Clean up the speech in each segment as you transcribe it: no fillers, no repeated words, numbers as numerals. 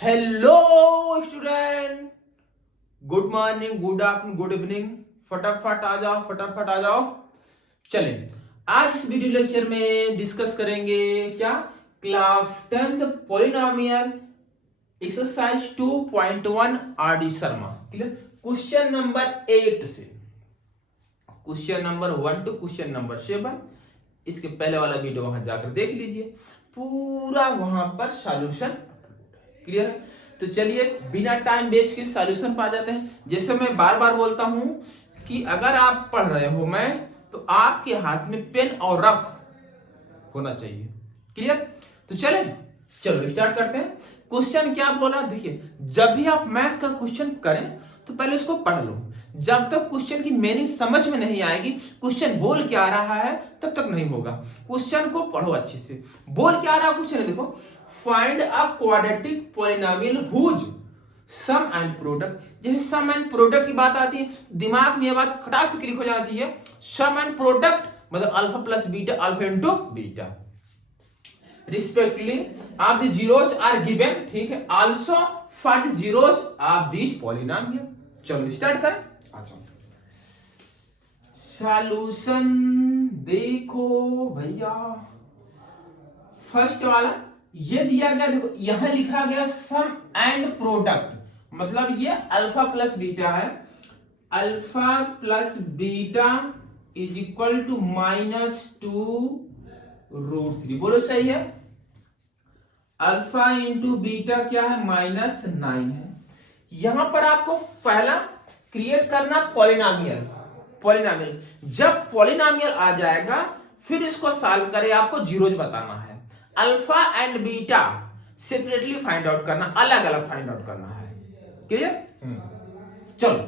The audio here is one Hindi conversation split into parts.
Hello student, good morning, good afternoon, good evening. फटाफट आ जाओ, फटाफट आ जाओ। चलें, आज इस वीडियो लेक्चर में डिस्कस करेंगे क्या, क्लाफ्टन polynomial exercise 2.1 R D Sharma. Clear. Question number 8 से question number 1 to question number 7, इसके पहले वाला वीडियो वहां जाकर देख लीजिए, पूरा वहां पर सॉल्यूशन। क्लियर है। तो चलिए बिना टाइम वेस्ट के सॉल्यूशन पा जाते हैं। जैसे मैं बार बार बोलता हूं कि अगर आप पढ़ रहे हो मैं, तो आपके हाथ में पेन और रफ होना चाहिए। क्लियर। तो चलो स्टार्ट करते हैं। क्वेश्चन क्या बोला, देखिए, जब भी आप मैथ का क्वेश्चन करें तो पहले उसको पढ़ लो। जब तक क्वेश्चन की मीनिंग समझ में नहीं आएगी, क्वेश्चन बोल क्या रहा है, तब तक नहीं होगा। क्वेश्चन को पढ़ो अच्छे से। बोल क्या रहा है क्वेश्चन, देखो, find a quadratic polynomial whose sum and product. जैसे सम एंड प्रोडक्ट की बात आती है, दिमाग में यह बात खटाक से क्लिक हो जाना चाहिए। सम एंड प्रोडक्ट मतलब alpha plus beta, alpha into beta respectively of the zeros are given. ठीक है। Also find the zeros of this polynomial. चलो स्टार्ट करें। अच्छा, सॉल्यूशन देखो भैया। फर्स्ट वाला ये दिया गया, देखो यहां लिखा गया सम एंड प्रोडक्ट, मतलब ये अल्फा प्लस बीटा है। Alpha plus beta is equal to -2√3। बोलो सही है। अल्फा इंटू बीटा क्या है, -9 है। यहां पर आपको पहला क्रिएट करना पॉलिनोमियल। पॉलिनोमियल जब पॉलिनोमियल आ जाएगा, फिर इसको सॉल्व करे, आपको जीरोज बताना है। Alpha and beta separately find out करना, अलग अलग फाइंड आउट करना है। क्लियर। चलो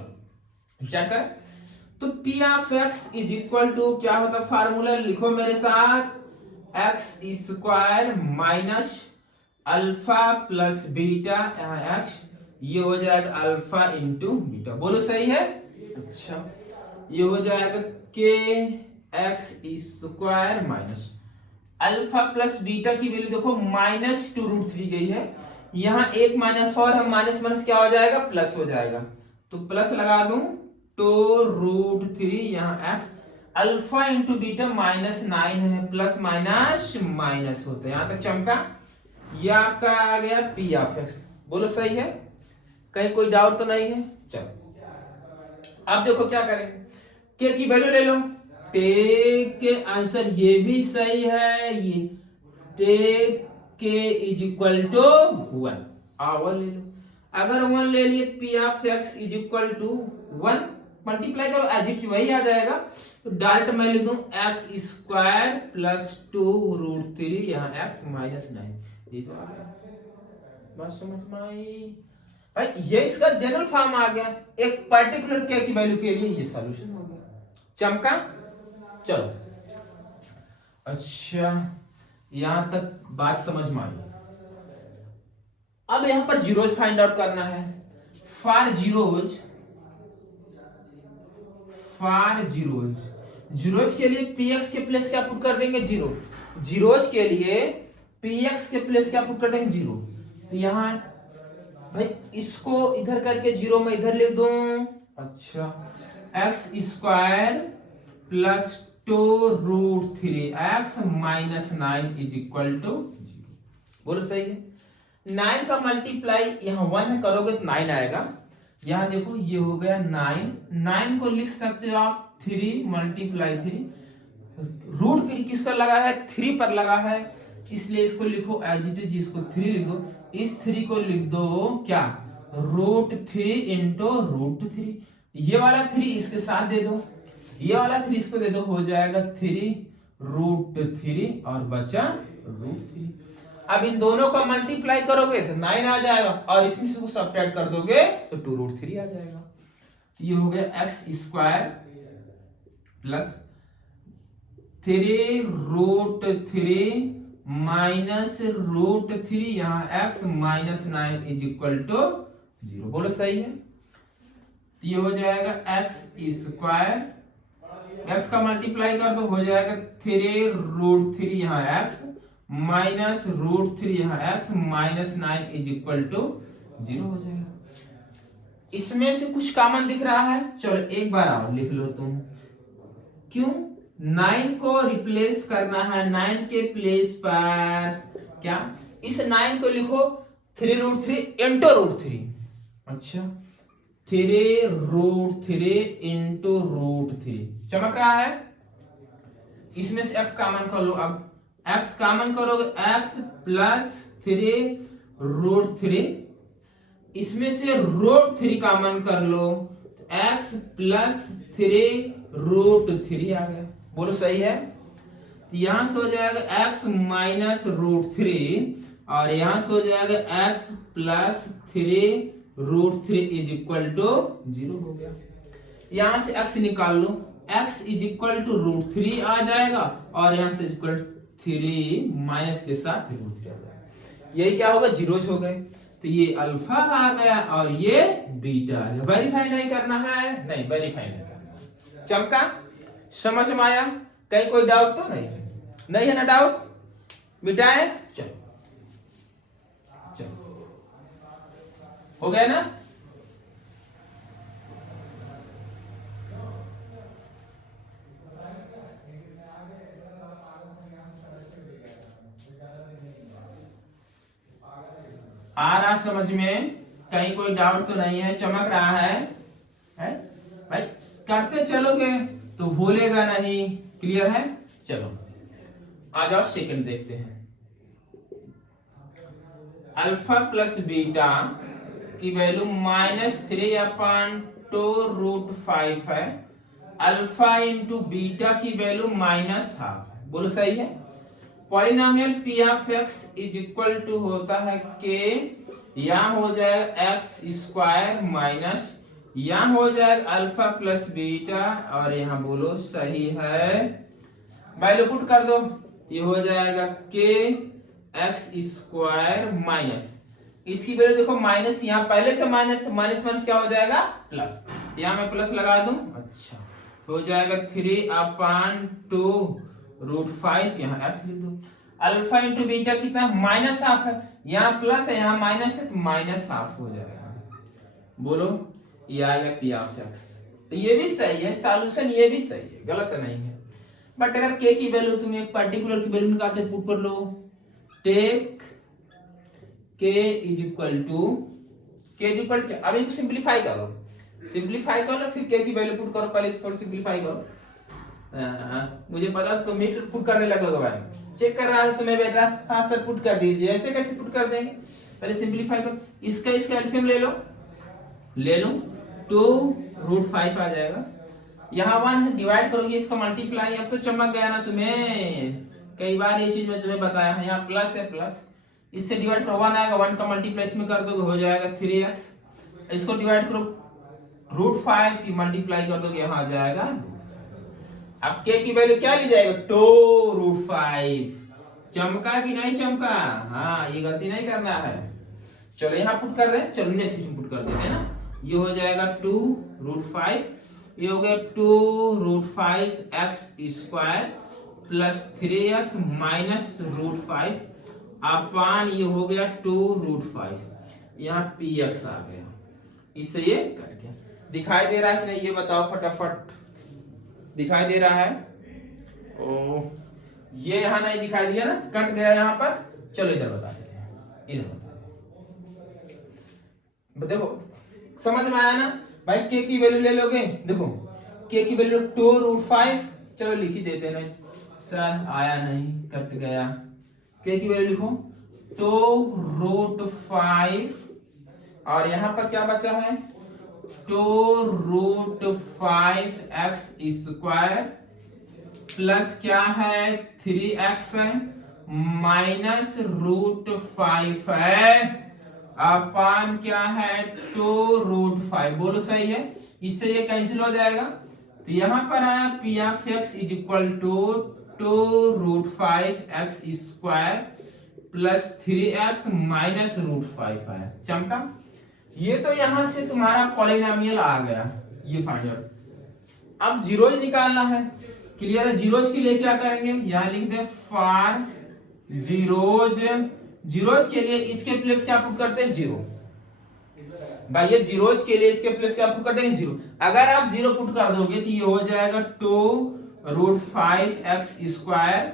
स्टार्ट करें। तो P of x is equal to क्या होता, फार्मूला लिखो मेरे साथ, X square minus alpha plus beta, यहां एक्स, ये हो जाएगा अल्फा इंटू बीटा। बोलो सही है। अच्छा, ये हो जाएगा के x square minus alpha plus beta की वैल्यू देखो -2√3 गई है। यहां एक माइनस और है, माइनस माइनस क्या हो जाएगा, प्लस हो जाएगा। तो प्लस लगा दूं, 2√3, यहां एक्स, अल्फा इंटू बीटा -9 है, प्लस माइनस माइनस होते हैं। यहां तक चमका। ये आपका आ गया पी ऑफ एक्स। बोलो सही है, कहीं कोई डाउट तो नहीं है। चलो अब देखो क्या करेंगे, के की वैल्यू ले लो। टेक के आंसर ये भी सही है, ये टेक के इज इक्वल टू 1। वन ले लो। अगर 1 ले लिए, P of x is equal to 1, multiply करो, एज इट वही आ जाएगा। तो डायरेक्ट मैं लिख दूं एक्स स्क्वायर प्लस 2√3, यहां एक्स -9, ये तो आ गया। बस समझ में आई भाई, ये इसका जनरल फॉर्म आ गया एक पर्टिकुलर के की वैल्यू के लिए, ये सॉल्यूशन हो गया। चमका। चलो अच्छा, यहां तक बात समझ में आई। अब यहां पर जीरोज फाइंड आउट करना है। फॉर जीरोज, जीरोज के लिए पीएक्स के प्लेस क्या पुट कर देंगे, 0। जीरोज के लिए पीएक्स के प्लेस क्या पुट कर देंगे, 0। तो यहां भाई इसको इधर करके 0 में इधर लिख दूं। अच्छा, X square plus 2√3 X -9 is equal to 0। बोलो सही है। 9 का मल्टीप्लाई यहां 1 करोगे तो 9 आएगा। यहां देखो ये हो गया 9 को लिख सकते हो आप 3 × 3। रूट फिर किसका लगा है, 3 पर लगा है, इसलिए इसको लिखो एज इट इज, इसको 3 लिख दो। इस 3 को लिख दो क्या, √3 इंटू √3। ये वाला 3 इसके साथ दे दो, ये वाला 3 इसको दे दो, हो जाएगा 3√3 और बचा √3। अब इन दोनों का मल्टीप्लाई करोगे तो 9 आ जाएगा, और इसमें से सब्ट्रैक्ट कर दोगे तो 2√3 आ जाएगा। ये हो गया एक्स स्क्वायर प्लस 3√3 माइनस √3, यहां एक्स -9 इज इक्वल टू 0। बोलो सही है। ये हो जाएगा एक्स स्क्वायर, एक्स का मल्टीप्लाई कर दो, हो जाएगा 3√3, यहां एक्स माइनस रूट 3 यहाँ x minus 9 is equal to 0 हो जाएगा। इसमें से कुछ कॉमन दिख रहा है, चलो एक बार और लिख लो तुम। क्यों? 9 को रिप्लेस करना है, 9 के प्लेस पर क्या, इस 9 को लिखो 3 रूट 3 इंटू रूट 3। अच्छा 3 रूट 3 इंटू रूट 3 चमक रहा है। इसमें से x कॉमन कर लो। अब x कॉमन करोगे x प्लस 3 रूट 3, इसमें से रूट 3 कॉमन कर लो, x प्लस 3 रूट 3 आ गया। बोलो सही है? तो यहां से हो जाएगा x माइनस रूट 3 और यहां से हो जाएगा x plus 3 root 3 is equal to 0 हो गया। यहां से x निकाल लो, x is equal to root 3 आ जाएगा और यहां से इक्वल 3 माइनस के साथ रूट 3 आ जाएगा। यही क्या होगा, जीरोज हो गए। तो ये अल्फा आ गया और ये बीटा आ गया। वेरीफाई नहीं करना है, नहीं वेरीफाई नहीं करना। चमका? समझ में आया? कहीं कोई डाउट तो नहीं है? नहीं है ना डाउट? मिटाए? चलो चलो, हो गया ना? आ रहा समझ में? कहीं कोई डाउट तो नहीं है? चमक रहा है? भाई करते चलोगे तो भूलेगा नहीं। क्लियर है? चलो आ जाओ सेकंड देखते हैं। अल्फा प्लस बीटा की वैल्यू -3/2 रूट 5 है। अल्फा इंटू बीटा की वैल्यू -12 है। बोलो सही है? Polynomial P of x is equal to होता है के, यहां हो जाएगा एक्स स्क्वायर माइनस, यहां हो जाएगा अल्फा प्लस बीटा और यहां बोलो सही है, वैल्यू पुट कर दो। ये हो जाएगा के एक्स स्क्वायर माइनस, इसकी वैल्यू देखो माइनस, यहाँ पहले से माइनस माइनस माइनस क्या हो जाएगा प्लस, यहाँ मैं प्लस लगा दूं। अच्छा हो जाएगा 3/2 रूट 5, यहाँ एक्स लिख दो। अल्फा इंटू बीटा कितना, -12 है, यहाँ प्लस है यहाँ माइनस है तो -12 हो जाएगा। बोलो ये आएगा पी ऑफ एक्स। तो ये भी सही है सॉल्यूशन, ये भी सही है, गलत नहीं है। बट अगर के की वैल्यू तुम एक पर्टिकुलर की वैल्यू निकालते पुट कर लो, टेक के इज इक्वल टू, के इज इक्वल टू, अब इसको सिंपलीफाई करो, सिंपलीफाई करो फिर के की वैल्यू पुट करो, पहले इसको सिंपलीफाई करो। मुझे पता तुम भी पुट करने लगोगे भाई, चेक कर रहा है तुम्हें बेटा। हाँ सर पुट कर दीजिए, ऐसे कैसे पुट कर देंगे, पहले सिंपलीफाई करो। इसका एलसीएम ले लो, ले लो 2 रूट 5 आ जाएगा, यहाँ 1 डिवाइड करोगे इसका मल्टीप्लाई, अब तो चमक गया ना तुम्हें, कई बार ये चीज मैं तुम्हें बताया है। यहाँ प्लस है प्लस, इससे डिवाइड करो 1 आएगा, 1 का मल्टीप्लाई इसमें कर दोगे हो जाएगा 3x, इसको डिवाइड करो रूट 5 मल्टीप्लाई कर दोगे यहाँ आ जाएगा। अब के की वैल्यू क्या ली जाएगा 2 रूट 5, चमका कि नहीं चमका? हाँ ये गलती नहीं करना है। चलो यहाँ पुट कर दे, चलो नेक्स्ट इसमें पुट कर देते हैं ना, ये हो जाएगा 2 रूट 5, ये हो गया 2 root 5 X square plus 3x minus root 5 upon ये हो गया 2 रूट 5, यहाँ px आ गया। इससे ये कट गया। दिखाई दे रहा है कि नहीं ये बताओ फटाफट, दिखाई दे रहा है? ओ ये यहाँ नहीं दिखाई दिया ना, कट गया यहाँ पर। चलो इधर बता देते हैं, इधर बता दे, देखो समझ में आया ना भाई? के की वैल्यू ले लोगे, देखो के की वैल्यू 2 रूट 5, चलो लिख ही देते ना सर, आया नहीं कट गया। के की वैल्यू लिखो 2 रूट 5 और यहां पर क्या बचा है 2 रूट 5 एक्स स्क्वायर प्लस क्या है 3x है माइनस रूट 5 है अपान क्या है 2 रूट 5। बोलो सही है? इससे ये कैंसिल हो जाएगा, तो यहां पर आया P of x is equal to 2 root 5 X square plus 3x minus root 5 है। चमका? ये तो यहां से तुम्हारा पॉलिनोमियल आ गया, ये फाइंड आउट। अब जीरोज निकालना है, क्लियर है? जीरोज के लिए क्या करेंगे, यहां लिख दे फॉर जीरोज, जीरोज के लिए इसके प्लेस क्या पुट करते हैं? जीरो। भाई ये जीरोज के लिए इसके प्लेस क्या पुट कर देंगे? जीरो। अगर आप जीरो पुट कर दोगे तो ये हो जाएगा 2√5x²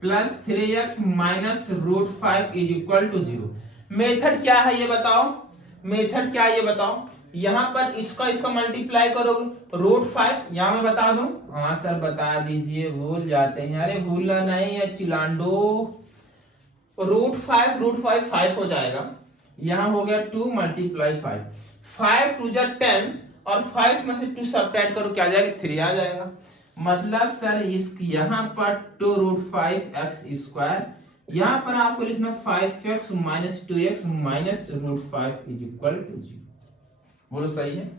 plus 3x minus √5 is equal to 0। Method क्या है ये बताओ? मेथड क्या है ये बताओ? यहां पर इसका मल्टीप्लाई करोगे √5, यहां मैं बता दूं? हाँ सर बता दीजिए, भूल जाते हैं। अरे भूलना नहीं है चिलांडो। √5 5 हो जाएगा, यहां हो गया 2 × 5, 5 2 = 10 और 5 में से 2 सब्ट्रैक्ट करो, क्या आ जाएगा? 3 आ जाएगा। मतलब सर इस यहां पर 2√5x², यहां पर आपको लिखना 5x minus 2x minus √5 is equal to 0। बोलो सही है?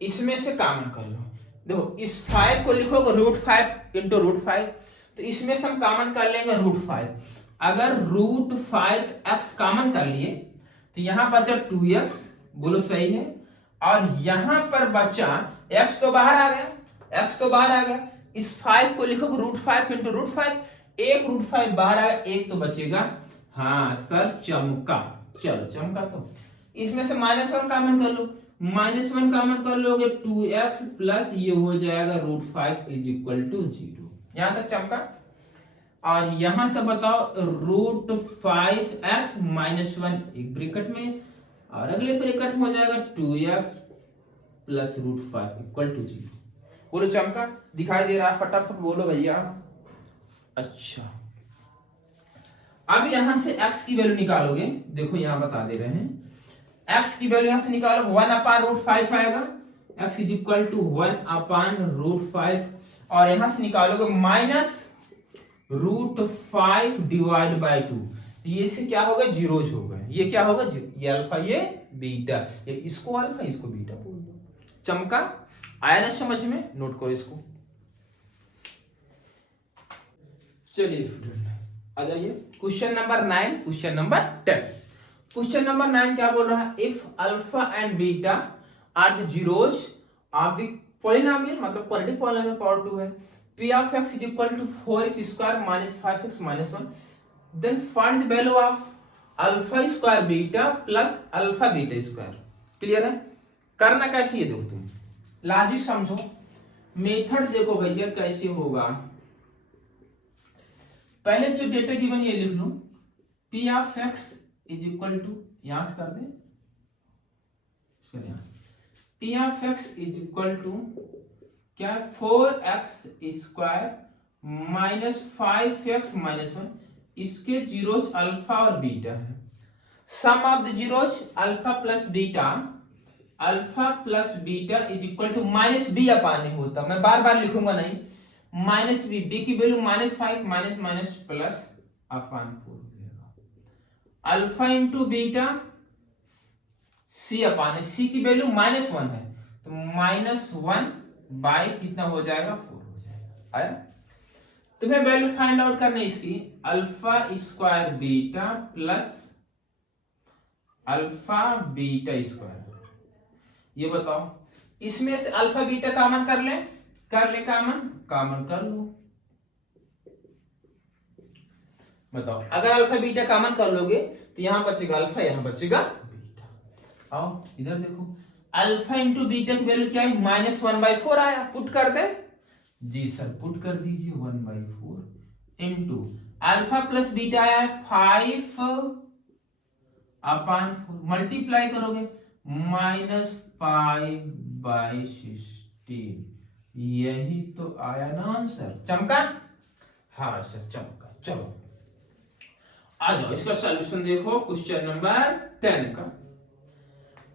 इसमें से कॉमन कर लो। देखो इस 5 को लिखोगे √5 इंटू √5, तो इसमें से हम कॉमन कर लेंगे √5। अगर √5x कॉमन कर लिए तो यहां बचा 2x, बोलो सही है? और यहां पर बचा x तो बाहर आ गया, x तो बाहर आ गया। इस 5 को लिखोगे √5 इंटू √5, एक √5 बाहर आ गया, एक तो बचेगा। हाँ सर चमका, चलो चमका। तो इसमें से -1 कॉमन कर लो, -1 कॉमन कर लोगे 2x प्लस ये हो जाएगा √5 इज इक्वल टू 0। यहां तक चमका। और यहां से बताओ √5x माइनस 1 एक ब्रैकेट में और अगले ब्रैकेट में हो जाएगा 2x प्लस √5 इक्वल टू 0। बोलो चमका? दिखाई दे रहा है? फटाफट बोलो भैया। अच्छा अब यहां से x की वैल्यू निकालोगे, देखो यहां बता दे रहे हैं। x की वैल्यू यहां से निकालो 1/√5 आएगा, x इज इक्वल टू 1/√5 और यहां से निकालोगे माइनस √5 डिवाइड बाय 2। ये से क्या होगा? जीरोज हो गए। ये क्या होगा? ये अल्फा, ये बीटा, ये इसको अल्फा इसको बीटा बोल दो। चमका? आया ना समझ में? नोट करो इसको। चलिए स्टूडेंट आ जाइए question number 9, question number 10। Question number 9 क्या बोल रहा है? If alpha and beta are the zeros of the polynomial, मतलब क्वाड्रेटिक पॉलिनोमियल पावर 2 है, p of x is equal to 4x² minus 5x minus 1, then find the value of alpha square beta plus alpha beta square। Clear है? करना कैसे ये देखो, तुम लॉजिक समझो, मेथड देखो भैया कैसे होगा। पहले जो डेटा गिवन ये लिख लो, p of x is equal to, यहां से कर दे सर, यहां p of x is equal to क्या है? 4x² माइनस 5x माइनस 1, इसके जीरोज अल्फा और बीटा है। Sum of the zeros alpha plus beta, alpha plus beta is equal to -b upon होता, मैं बार बार लिखूंगा नहीं, -b, b की value -5 minus minus plus upon 4 देगा। Alpha into beta c upon, c की वैल्यू -1 है तो -1 बाय कितना हो जाएगा? 4 हो जाएगा। आया? तुम्हें वैल्यू फाइंड आउट करनी है इसकी, alpha square beta plus alpha beta square. ये बताओ इसमें से अल्फा बीटा कॉमन कर ले कॉमन कर लो। बताओ अगर अल्फा बीटा कॉमन कर लोगे तो यहां बचेगा अल्फा, यहां बचेगा बीटा। आओ इधर देखो, अल्फा इंटू बीटा की वैल्यू क्या है? -1/4 आया, पुट कर दे जी सर, पुट कर दीजिए 1/4 इंटू अल्फा प्लस बीटा आया है 5/4, मल्टीप्लाई करोगे -π/16, यही तो आया ना आंसर। चमका? हाँ सर चमका। चलो आ जाओ इसका सॉल्यूशन देखो, क्वेश्चन नंबर 10 का।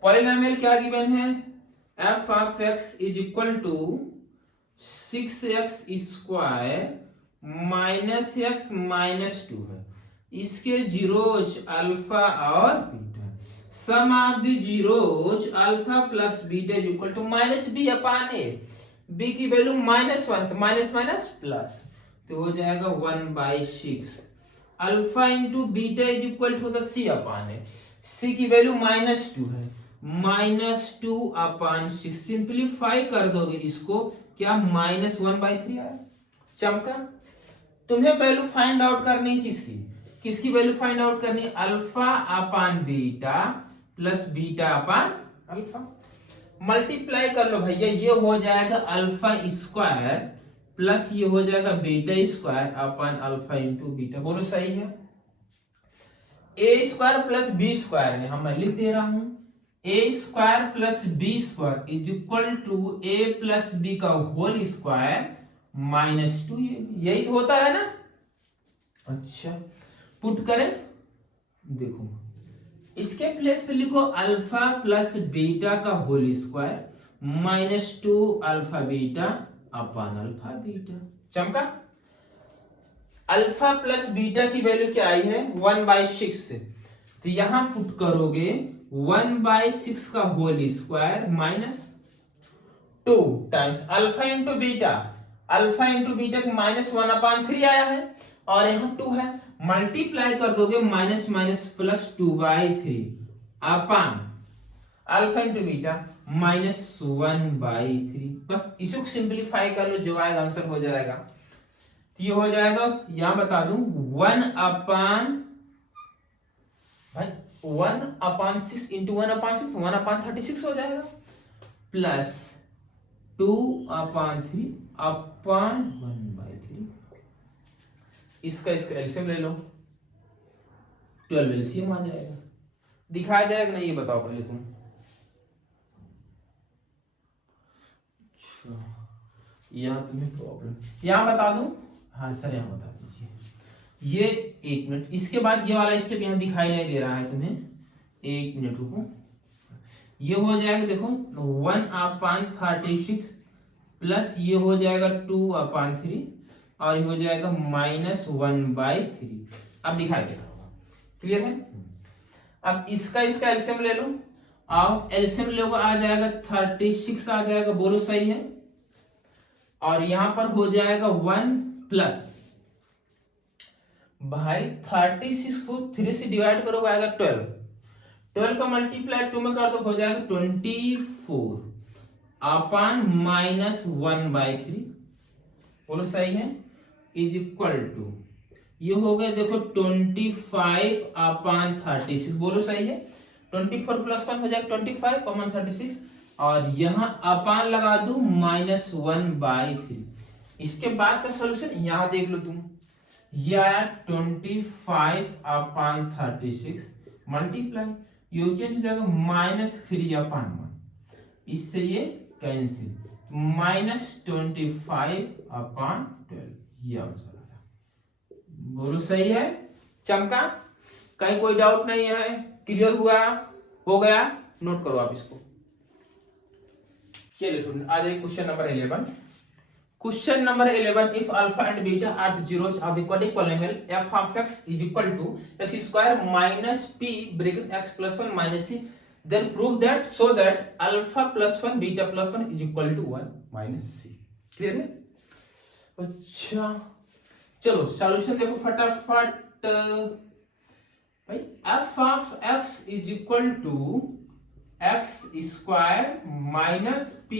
पॉलिनोमियल क्या गिवन है? f of x is equal to 6x² minus x minus 2 है, इसके जीरोज अल्फा और beta. Sum of the zeros alpha plus beta is equal to -b upon a, b की वैल्यू -1 तो माइनस माइनस प्लस, तो हो जाएगा 1/6। Alpha into beta is equal to the c upon a, c की वैल्यू -2 है, -2/6, सिंपलीफाई कर दोगे इसको, क्या -1/3 आया। चमका? तुम्हें वैल्यू फाइंड आउट करनी है किसकी, किसकी वैल्यू फाइंड आउट करनी है, alpha upon beta plus beta upon alpha. Multiply कर लो भैया, ये हो जाएगा अल्फा स्क्वायर प्लस ये हो जाएगा beta square upon alpha into beta. बोलो सही है। A square plus b square में हम मैं लिख दे रहा हूं, a square plus b square is equal to a plus b का होल स्क्वायर माइनस 2। यही तो होता है ना। अच्छा पुट करें, देखो इसके प्लेस पे लिखो अल्फा प्लस बीटा का whole square minus 2 alpha beta upon alpha beta. चमका। अल्फा प्लस बीटा की वैल्यू क्या आई है 1/6 से, तो यहां पुट करोगे 1/6 का whole square minus 2 times alpha into beta, alpha into beta minus 1/3 आया है और यहां 2 है, मल्टीप्लाई कर दोगे माइनस माइनस प्लस 2/3 अपान अल्फा इंटू बीटा माइनस 1/3। बस इसको सिंप्लीफाई कर लो, जो आएगा आंसर हो जाएगा। ये हो जाएगा, यहां बता दूं 1/6 इंटू 1/6 1/36 हो जाएगा प्लस 2/3 अपान 1/3। इसका एलसीएम ले लो, 12 एलसीएम आ जाएगा। दिखाई देगा कि नहीं ये बताओ पहले तुम। यहाँ तुम्हें प्रॉब्लम, यहाँ बता दूं, हाँ सर यहाँ बता दीजिए। ये 1 मिनट, इसके बाद ये वाला स्टेप यहाँ दिखाई नहीं दे रहा है तुम्हें, 1 मिनट रुको। ये हो जाएगा देखो 1/36 प्लस ये हो जाएगा 2/3 और ये हो जाएगा माइनस 1/3। अब दिखाई दे रहा होगा, क्लियर है। अब इसका एलसीएम ले लो, आओ एलसीएम लोगे आ जाएगा 36 आ जाएगा। बोलो सही है। और यहां पर हो जाएगा 1 प्लस भाई 36 को 3 से डिवाइड करोगे आएगा 12, 12 का मल्टीप्लाई 2 में कर दो हो जाएगा 24 अपान माइनस 1/3। बोलो सही है। इज इक्वल टू ये हो गए देखो 25 अपान 36। बोलो सही है। 24 प्लस 1 हो जाएगा 25 अपान 36 और यहां अपान लगा दू माइनस 1/3। इसके बाद का सॉल्यूशन यहां देख लो तुम, ये आया 25 अपान 36 मल्टीप्लाई ये चेंज हो जाएगा माइनस 3/1। इससे ये कैंसिल माइनस 25 अपान 12। ये आंसर आया। बोलो सही है। चमका। कहीं कोई डाउट नहीं है, क्लियर हुआ, हो गया। नोट करो आप इसको। चलिए स्टूडेंट आ जाइए question number 11। Question number 11, if alpha and beta are the zeros of the quadratic polynomial f of x is equal to x square minus p bracket x plus 1 minus c, then prove that so that alpha plus 1 beta plus 1 is equal to 1 minus c। Clear है। अच्छा चलो सॉल्यूशन देखो फटाफट भाई। f of x is equal to x square minus p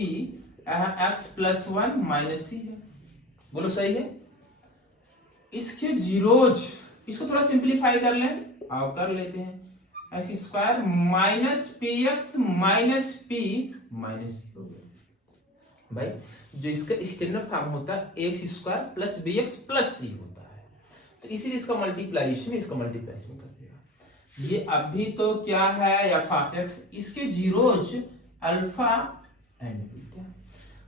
x plus 1 minus c है। बोलो सही है। इसके जीरोज, इसको थोड़ा सिंप्लीफाई कर लें, आओ कर लेते हैं। X square minus p x minus p minus c हो गया भाई। जो इसका स्टैंडर्ड फॉर्म होता है x square plus b x plus c होता है, तो इसीलिए इसका मल्टीप्लाइजेशन कर देगा। ये अभी तो क्या है एफ ऑफ एक्स, इसके zeros alpha and beta,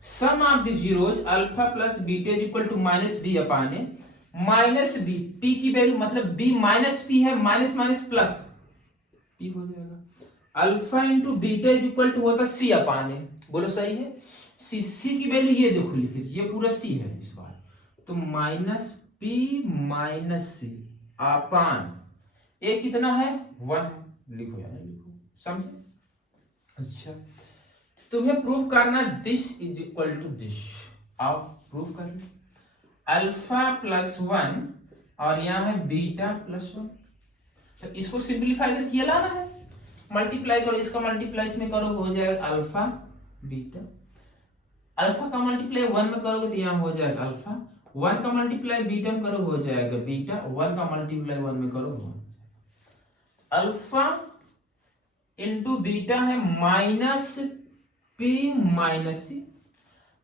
sum of the zeros alpha plus beta is equal to minus B upon A minus B. P की वैल्यू मतलब बी माइनस पी है, माइनस माइनस प्लस पी हो जाएगा। Alpha into beta is equal to होता सी अपान ए। बोलो सही है। सी की वैल्यू ये देखो लिखी, ये पूरा सी है इस बार, तो माइनस पी माइनस सी अपान ए कितना है 1 है। लिखो या नहीं लिखो, समझे। अच्छा तुम्हें प्रूव करना this is equal to this. आओ प्रूव कर लो। अल्फा प्लस 1 और यहां है बीटा प्लस 1, तो इसको सिंप्लीफाई करके ये लाना है। मल्टीप्लाई करो, इसका मल्टीप्लाई इसमें करो हो जाएगा अल्फा बीटा। अल्फा का मल्टीप्लाई 1 में करोगे तो यहां हो जाएगा अल्फा 1 का मल्टीप्लाई बीटा में करो हो जाएगा बीटा, 1 का मल्टीप्लाई 1 में करो हो। अल्फा इंटू बीटा है माइनस पी माइनस सी,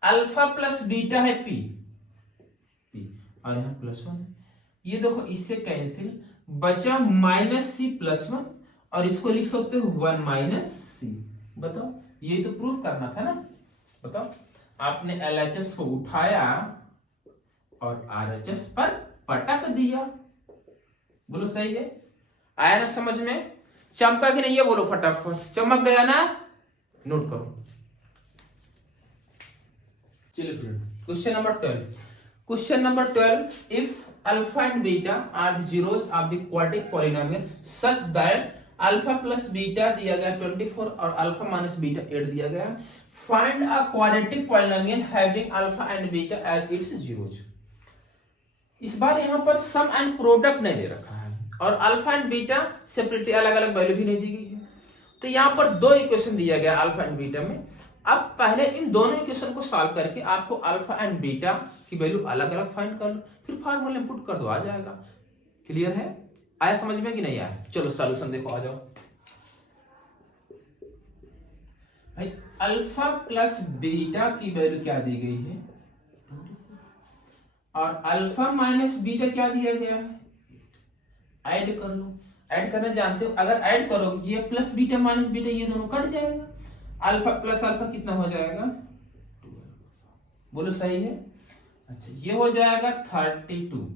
अल्फा प्लस बीटा है पी और यहाँ +1 है। ये देखो इससे कैंसिल, बचा माइनस सी +1 और इसको लिख सकते हो 1 माइनस सी। बताओ, ये तो प्रूव करना था ना। बताओ, आपने LHS को उठाया और RHS पर पटक दिया। बोलो सही है? आया ना समझ में? चमका कि नहीं ये बोलो फटाफट। चमक गया ना? नोट करो। चलिए friend, question number 12। Question number 12, if alpha and beta are the zeros of the quadratic polynomial such that alpha plus beta दिया गया 24 और अल्फा माइनस बीटा 8 दिया गया, find a quadratic polynomial having alpha and beta as its zeros। इस बार यहाँ पर सम एंड प्रोडक्ट नहीं दे रखा है और अल्फा एंड बीटा सेपरेटली अलग अलग वैल्यू भी नहीं दी गई है। तो यहाँ पर दो इक्वेशन दिया गया अल्फा एंड बीटा में। अब पहले इन दोनों इक्वेशन को सॉल्व करके आपको अल्फा एंड बीटा की वैल्यू अलग अलग फाइंड कर लो, फिर फार्मूला इंपुट कर दो, आ जाएगा। क्लियर है? आया समझ में कि नहीं आया? चलो सॉल्यूशन देखो, आ जाओ भाई। अल्फा प्लस बीटा की वैल्यू क्या दी गई है और अल्फा माइनस बीटा क्या दिया गया है, ऐड कर लो। ऐड करना जानते हो, अगर ऐड करोगे ये प्लस बीटा माइनस बीटा ये दोनों कट जाएगा, अल्फा प्लस अल्फा कितना हो जाएगा 12। बोलो सही है? अच्छा, ये हो जाएगा 32,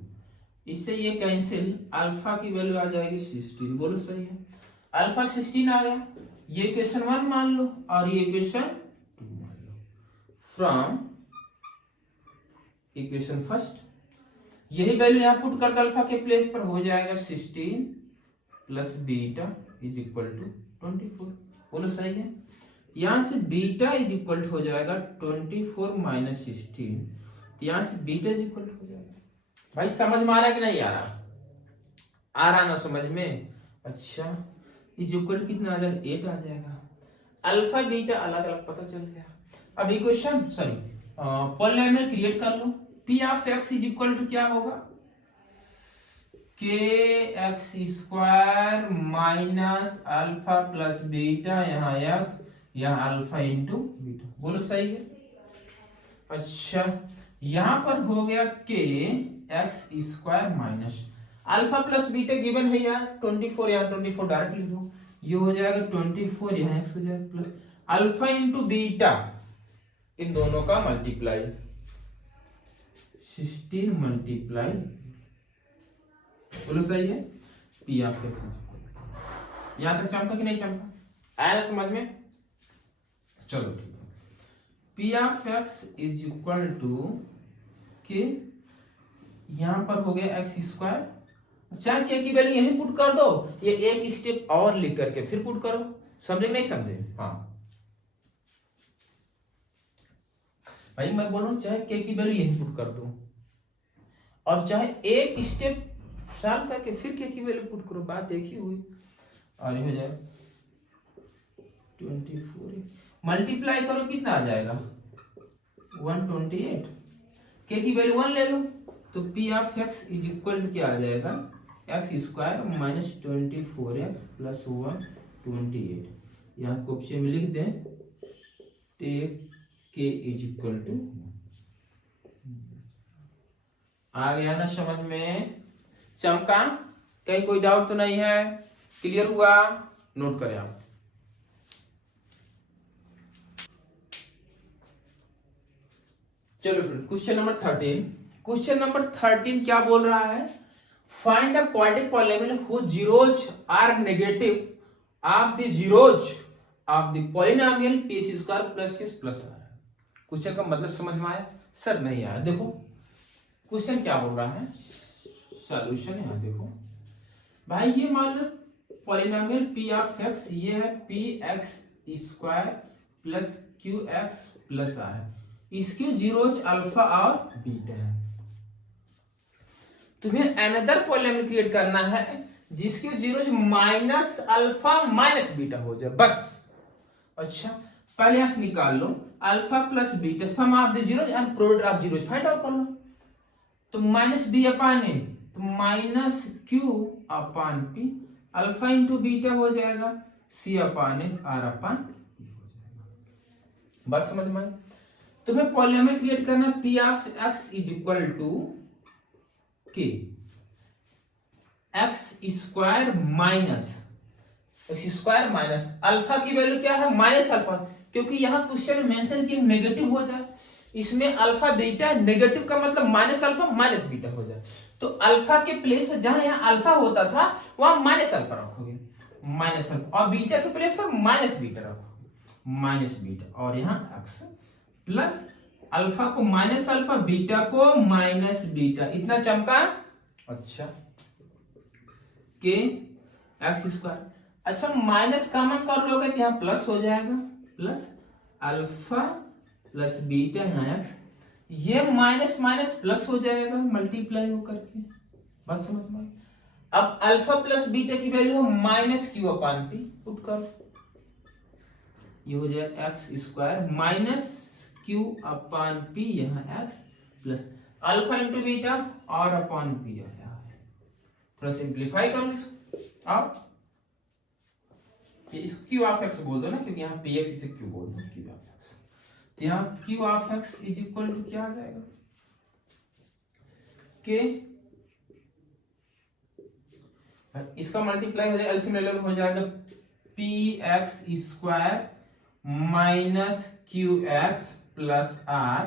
इससे ये कैंसिल, अल्फा की वैल्यू आ जाएगी 16। बोलो सही है? अल्फा 16 आ गया, ये इक्वेशन 1 मान लो और ये इक्वेशन 2 मान लो। फ्रॉम इक्वेशन फर्स्ट यही वैल्यू यहां पुट कर दो, अल्फा के प्लेस पर हो जाएगा 16 plus beta is equal to 24। बोलो सही है? यहां से बीटा इज इक्वल हो जाएगा 24 माइनस 16, तो यहां से बीटा इज इक्वल हो जाएगा। भाई समझ में आ रहा है कि नहीं आ रहा? आ रहा ना समझ में? अच्छा, इज इक्वल कितना आ जाएगा 8 आ जाएगा। अल्फा बीटा अलग अलग पता चल गया। अब इक्वेशन सॉरी पॉलिनोमियल क्रिएट कर लो। P of x is equal to क्या होगा, k x square minus alpha plus beta, यहाँ एक्स यहाँ अल्फा इंटू बीटा। बोलो सही है? अच्छा, यहां पर हो गया k x square minus alpha plus beta given है यार 24, यहाँ 24 डायरेक्ट लिख दो, ये हो जाएगा 24, यहाँ एक्स हो जाएगा प्लस अल्फा इंटू बीटा, इन दोनों का मल्टीप्लाई 16 मल्टीप्लाई। बोलो सही है? पी ऑफ एक्स यहां तक चमका कि नहीं चमका? आया ना समझ में? चलो ठीक है, P of x is equal to के, यहां पर हो गया एक्स स्क्वायर, चाहे के की वैल्यू यहीं पुट कर दो, ये एक स्टेप और लिख करके फिर पुट करो। समझे कि नहीं समझे? हाँ भाई मैं बोल रहा हूं, चाहे के की वैल्यू यहीं पुट कर दो और चाहे एक स्टेप सॉल्व करके फिर के की वैल्यू पुट करो, बात एक ही हुई। और ये हो जाए 24 मल्टीप्लाई करो, कितना आ जाएगा 128, के की वैल्यू 1 ले लो, तो P of x is equal to क्या आ जाएगा, x square minus 24x plus 128। यहाँ क्वेश्चन में लिख दें टेक के इज इक्वल टू। आ गया ना समझ में? चमका? कहीं कोई डाउट तो नहीं है? क्लियर हुआ? नोट करें आप। चलो friend, question number 13। Question number 13 क्या बोल रहा है, find a quadratic polynomial whose zeros are negative of the zeros of the polynomial p square plus s plus r। Question का मतलब समझ में आया? सर नहीं आया। देखो क्वेश्चन क्या बोल रहा है, सॉल्यूशन यहाँ देखो भाई। ये मान लो पॉलिनोमियल p ऑफ x, ये है p x square plus q x plus r है, इसके जीरोज अल्फा और बीटा है। तुम्हें अनदर पॉलिनोमियल क्रिएट करना है जिसके zeros minus alpha minus beta हो जाए, बस। अच्छा, पहले यहां से निकाल लो alpha plus beta, sum of the zeros and product of zeros find out कर लो। तो माइनस बी अपान ए, तो minus q upon p, alpha into beta हो जाएगा सी upon A R upon P हो जाएगा। बात समझ में आई? तुम्हें पॉलिनोमियल क्रिएट करना p of x is equal to k x square minus alpha की वैल्यू क्या है माइनस अल्फा, क्योंकि यहाँ क्वेश्चन में मेंशन की नेगेटिव हो जाए, इसमें अल्फा बीटा नेगेटिव का मतलब माइनस अल्फा माइनस बीटा हो जाए, तो अल्फा के प्लेस पर जहां यहाँ अल्फा होता था वहां माइनस अल्फा रखोगे, माइनस अल्फा, और बीटा के प्लेस पर माइनस बीटा रखोगे, माइनस बीटा, और यहाँ एक्स प्लस अल्फा को माइनस अल्फा, बीटा को माइनस बीटा, इतना चमका। अच्छा के एक्स स्क्वायर, अच्छा माइनस कॉमन कर लोगे तो यहाँ प्लस हो जाएगा, प्लस अल्फा प्लस बीटा यहाँ एक्स, ये माइनस माइनस प्लस हो जाएगा मल्टीप्लाई होकर के, बस समझ में। अब अल्फा प्लस बीटा की value minus q upon P, put कर, ये हो जाएगा x square minus q upon P, यहाँ x plus alpha into beta और अपान पी आया है। थोड़ा सिंप्लीफाई कर लो इसको, आप इस क्यू ऑफ एक्स बोल दो ना, क्योंकि यहाँ पी एक्स इसे क्यू बोल दो, क्यू ऑफ एक्स, तो यहाँ q of x is equal to क्या आ जाएगा के, इसका मल्टीप्लाई हो जाएगा, एलसीएम ले लो, हो जाएगा p x square minus q x plus r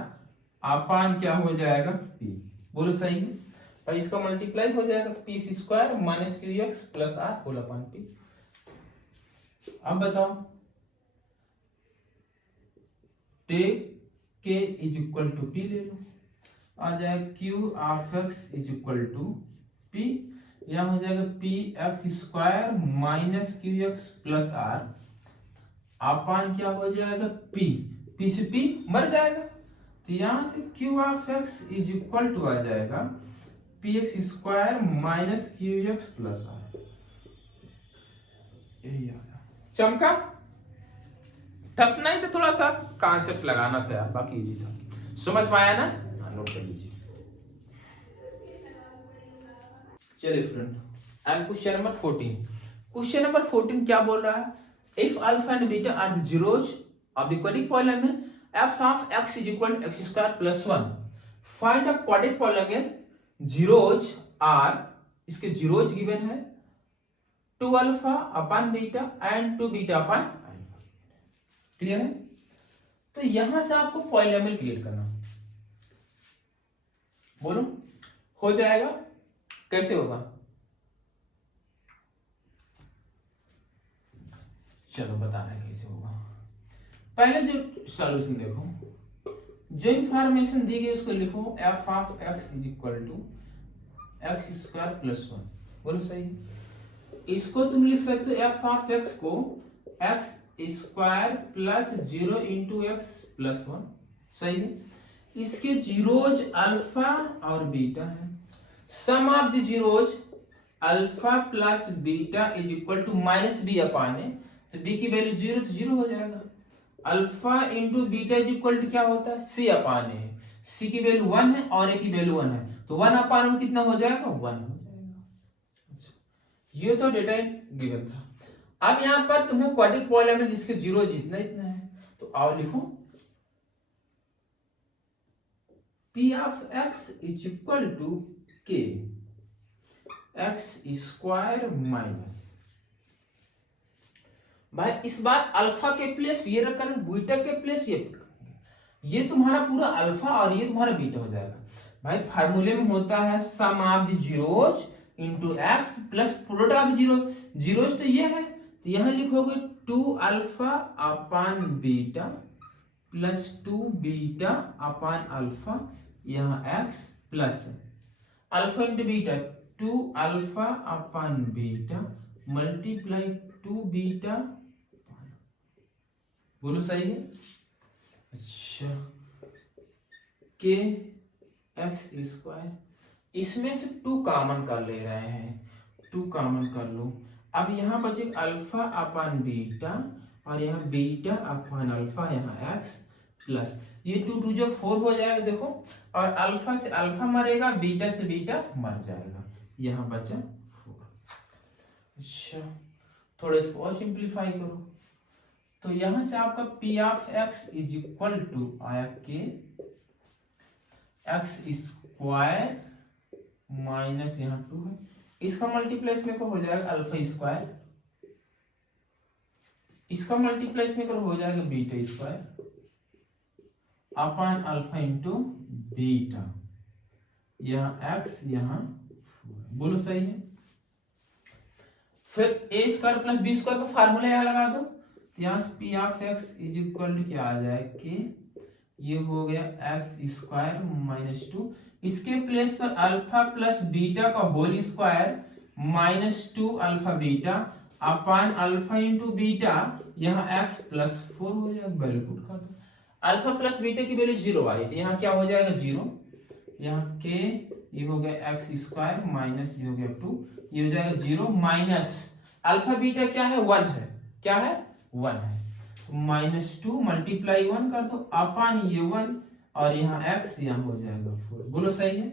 upon क्या हो जाएगा पी, बोलो सही है, और इसका मल्टीप्लाई हो जाएगा p square minus q x plus r whole upon p. अब बताओ टेक के इज इक्वल टू पी ले लो, आ जाएगा q of x is equal to p, यहां हो जाएगा p x square minus q x plus r upon क्या हो जाएगा पी, पी से पी मर जाएगा, तो यहां से q of x is equal to आ जाएगा p x square minus q x plus r, यही आया, चमका। टफ नहीं तो थोड़ा सा कॉन्सेप्ट लगाना था यार, बाकी इजी था, समझ पाया ना, नोट कर लीजिए। चलिए friend, and question number 14, question number 14 क्या बोल रहा है, if alpha and beta are the zeros of the quadratic polynomial f of x is equal to x square plus 1, find a quadratic polynomial zeros are, इसके जीरोज गिवन है 2 alpha upon beta and 2 beta upon alpha, clear है। तो यहां से आपको पॉलिनोमियल क्रिएट करना, बोलो हो जाएगा, कैसे होगा, चलो बता रहे हैं कैसे होगा। पहले जो सॉल्यूशन देखो, जो इंफॉर्मेशन दी गई उसको लिखो, f of x is equal to x square plus 1, बोलो सही। इसको तुम लिख सकते हो f ऑफ x को x square plus 0 into x plus 1, सही है। इसके जीरोज अल्फा और बीटा है, sum of the zeros alpha plus beta is equal to minus B upon ए, तो बी की वैल्यू 0 तो 0 हो जाएगा, alpha into beta is equal to क्या होता है सी अपान ए, सी की वैल्यू 1 है और ए की वैल्यू 1 है, तो 1 अपान 1 कितना हो जाएगा 1 हो जाएगा। अच्छा, ये तो डेटा गिवन था। अब यहां पर तुम्हें क्वाड्रेटिक पॉलिनोमियल जिसके जीरो जितना इतना है, तो आओ लिखो p of x is equal to k x square minus, भाई इस बार अल्फा के प्लेस ये रखकर बीटा के प्लेस ये तुम्हारा पूरा अल्फा और ये तुम्हारा बीटा हो जाएगा। भाई फार्मूले में होता है sum of the zeros into x plus product of zero, zeros तो ये है, तो यहां लिखोगे 2 alpha upon beta plus 2 beta upon alpha, यहाँ x plus alpha into beta 2 alpha upon beta multiply 2 beta, बोलो सही है। अच्छा, के एक्स स्क्वायर, इसमें से 2 कॉमन कर ले रहे हैं, 2 कॉमन कर लो, अब यहाँ बचे अल्फा अपान बीटा और यहाँ बीटा अपान अल्फा, यहाँ एक्स प्लस ये 2 2 जो 4 हो जाएगा देखो, और अल्फा से अल्फा मरेगा, बीटा से बीटा मर जाएगा, यहाँ बचा 4। अच्छा थोड़ा इसको और सिंप्लीफाई करो, तो यहां से आपका p of x is equal to आया के एक्स स्क्वायर माइनस यहाँ 2 है, इसका मल्टीप्लाई इसमें हो जाएगा अल्फा स्क्वायर, इसका मल्टीप्लाई इसमें हो जाएगा beta square upon alpha into beta, यहाँ एक्स यहाँ, बोलो सही है। फिर a square plus b square का फार्मूला यहाँ लगा दो, यहाँ से p of x is equal to क्या आ जाएगा कि ये हो गया एक्स स्क्वायर माइनस 2, इसके प्लेस पर अल्फा प्लस बीटा का whole square minus 2 alpha beta upon alpha into beta, यहाँ एक्स प्लस 4 हो जाएगा, वैल्यू पुट कर दो। अल्फा प्लस बीटा की वैल्यू 0 आई थी, यहाँ क्या हो जाएगा 0, यहाँ के ये हो गया एक्स स्क्वायर माइनस ये हो गया 2, ये हो जाएगा 0 माइनस अल्फा बीटा क्या है 1 है, क्या है 1 है, माइनस 2 मल्टीप्लाई 1 कर दो अपॉन ये 1, और यहाँ x यहाँ हो जाएगा 4, बोलो सही है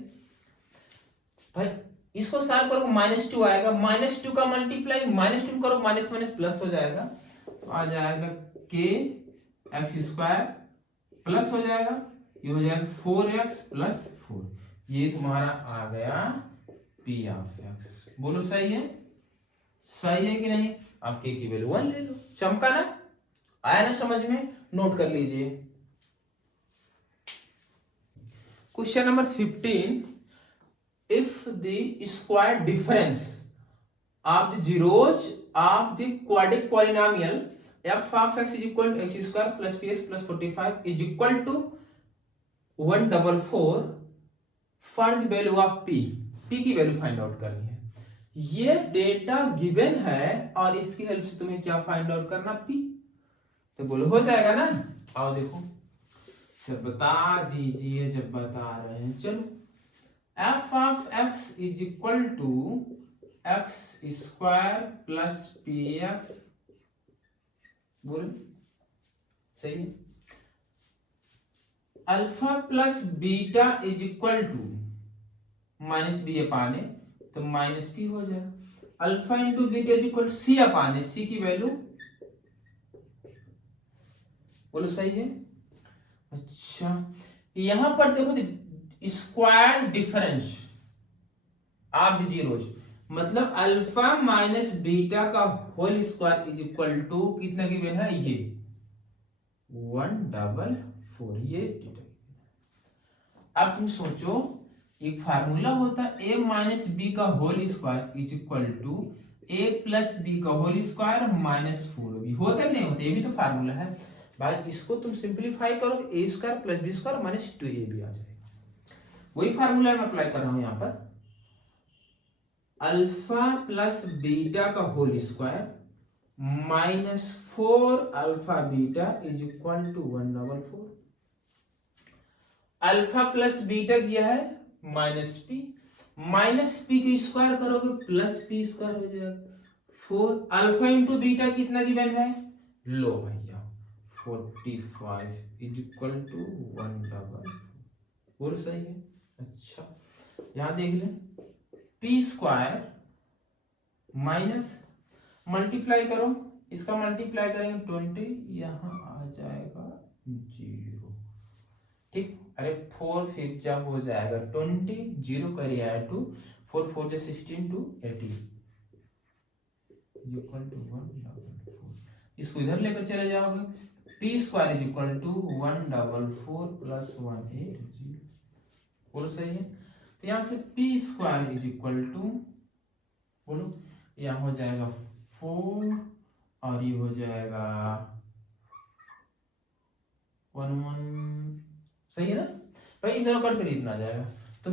भाई। इसको सॉल्व करो माइनस 2 आएगा, माइनस 2 का मल्टीप्लाई माइनस 2 करो माइनस माइनस प्लस हो जाएगा, तो आ जाएगा के एक्स स्क्वायर प्लस हो जाएगा, ये हो जाएगा 4x प्लस 4, ये तुम्हारा आ गया पी ऑफ एक्स, बोलो सही है, सही है कि नहीं। आप के की वैल्यू 1 ले लो, चमका ना, आया ना समझ में, नोट कर लीजिए। Question number 15, if the square difference of the zeros of the quadratic polynomial f of x is equal to x square plus px plus 45 is equal to 144, find the value of p, p की वैल्यू फाइंड आउट करनी है। ये डेटा गिवन है और इसकी हेल्प से तुम्हें क्या फाइंड आउट करना, p, तो बोलो हो जाएगा ना। आओ देखो सर बता दीजिए, जब बता रहे हैं चलो, f of x is equal to x square plus P X, बोलो सही है। Alpha plus beta is equal to minus B upon ए, तो माइनस पी हो जाएगा, alpha into beta is equal to C upon A, C की वैल्यू, बोलो सही है। अच्छा यहां पर देखो square difference of the zeros, मतलब अल्फा माइनस बीटा का whole square is equal to कितना गिवन है, ये 144, ये अब तुम सोचो एक फार्मूला होता है ए माइनस बी का whole square is equal to a plus b का होल स्क्वायर माइनस 4b, होता कि नहीं होता, ये भी तो फार्मूला है भाई। इसको तुम सिंप्लीफाई करो, a square plus b square minus 2ab आ जाएगा, वही फार्मूला मैं अप्लाई कर रहा हूं यहाँ पर, अल्फा प्लस बीटा का whole square minus 4 alpha beta is equal to 144, alpha plus beta किया है माइनस पी की स्क्वायर करोगे प्लस पी स्क्वायर हो जाएगा, 4 अल्फा इंटू बीटा कितना गिवन है, लो भैया 45 इज इक्वल टू 144, बोल सही है। अच्छा यहां देख ले, पी स्क्वायर माइनस मल्टीप्लाई करो, इसका मल्टीप्लाई करेंगे 20, यहां आ जाएगा 0, ठीक। अरे 4 फिर जब हो जाएगा 20, 0 करिए 2, 4 4 जा 16 टू 18 इक्वल टू 144, इसको इधर लेकर चले जाओगे, p square is equal to 144 plus 180, बोलो सही है। तो यहां से p square is equal to, बोलो यहां हो जाएगा 4 और ये हो जाएगा 1 सही है ना भाई, इन दोनों कट कर इतना आ जाएगा, तो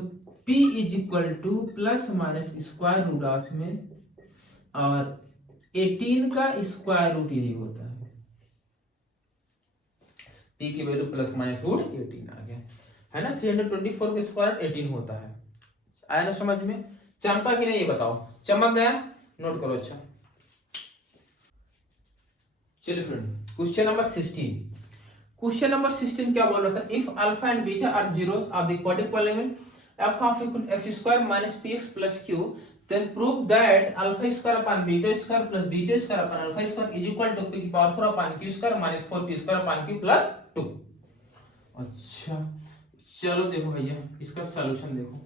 p is equal to plus minus square root of में, और 18 का स्क्वायर रूट यही होता है, p की वैल्यू प्लस माइनस रूट 18 आ गया है ना, 324 का स्क्वायर 18 होता है, आया ना समझ में, चमका कि नहीं ये बताओ, चमक गया, नोट करो। अच्छा चलिए friend question number 16, question number 16 क्या बोल रहा था, if alpha and beta are zeros of the quadruple element f of x square minus px plus q, then prove that alpha square upon beta square plus beta square upon alpha square is equal to p की power 4 upon q square minus 4p square upon q plus 2। अच्छा चलो देखो भैया इसका सॉल्यूशन देखो,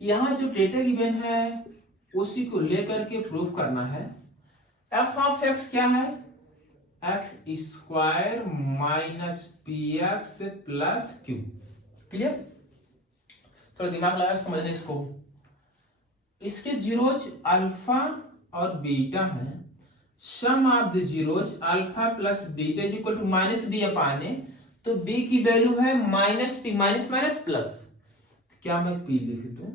यहाँ जो डेटा गिवन है उसी को लेकर के प्रूव करना है। f of x क्या है, x square minus px plus q। Clear, थोड़ा दिमाग लगा समझने इसको। इसके जीरोज अल्फा और बीटा है, sum of the zeros alpha plus beta is equal to minus B upon ए, तो बी की वैल्यू है minus p, minus minus plus, क्या मैं पी लिख दूं,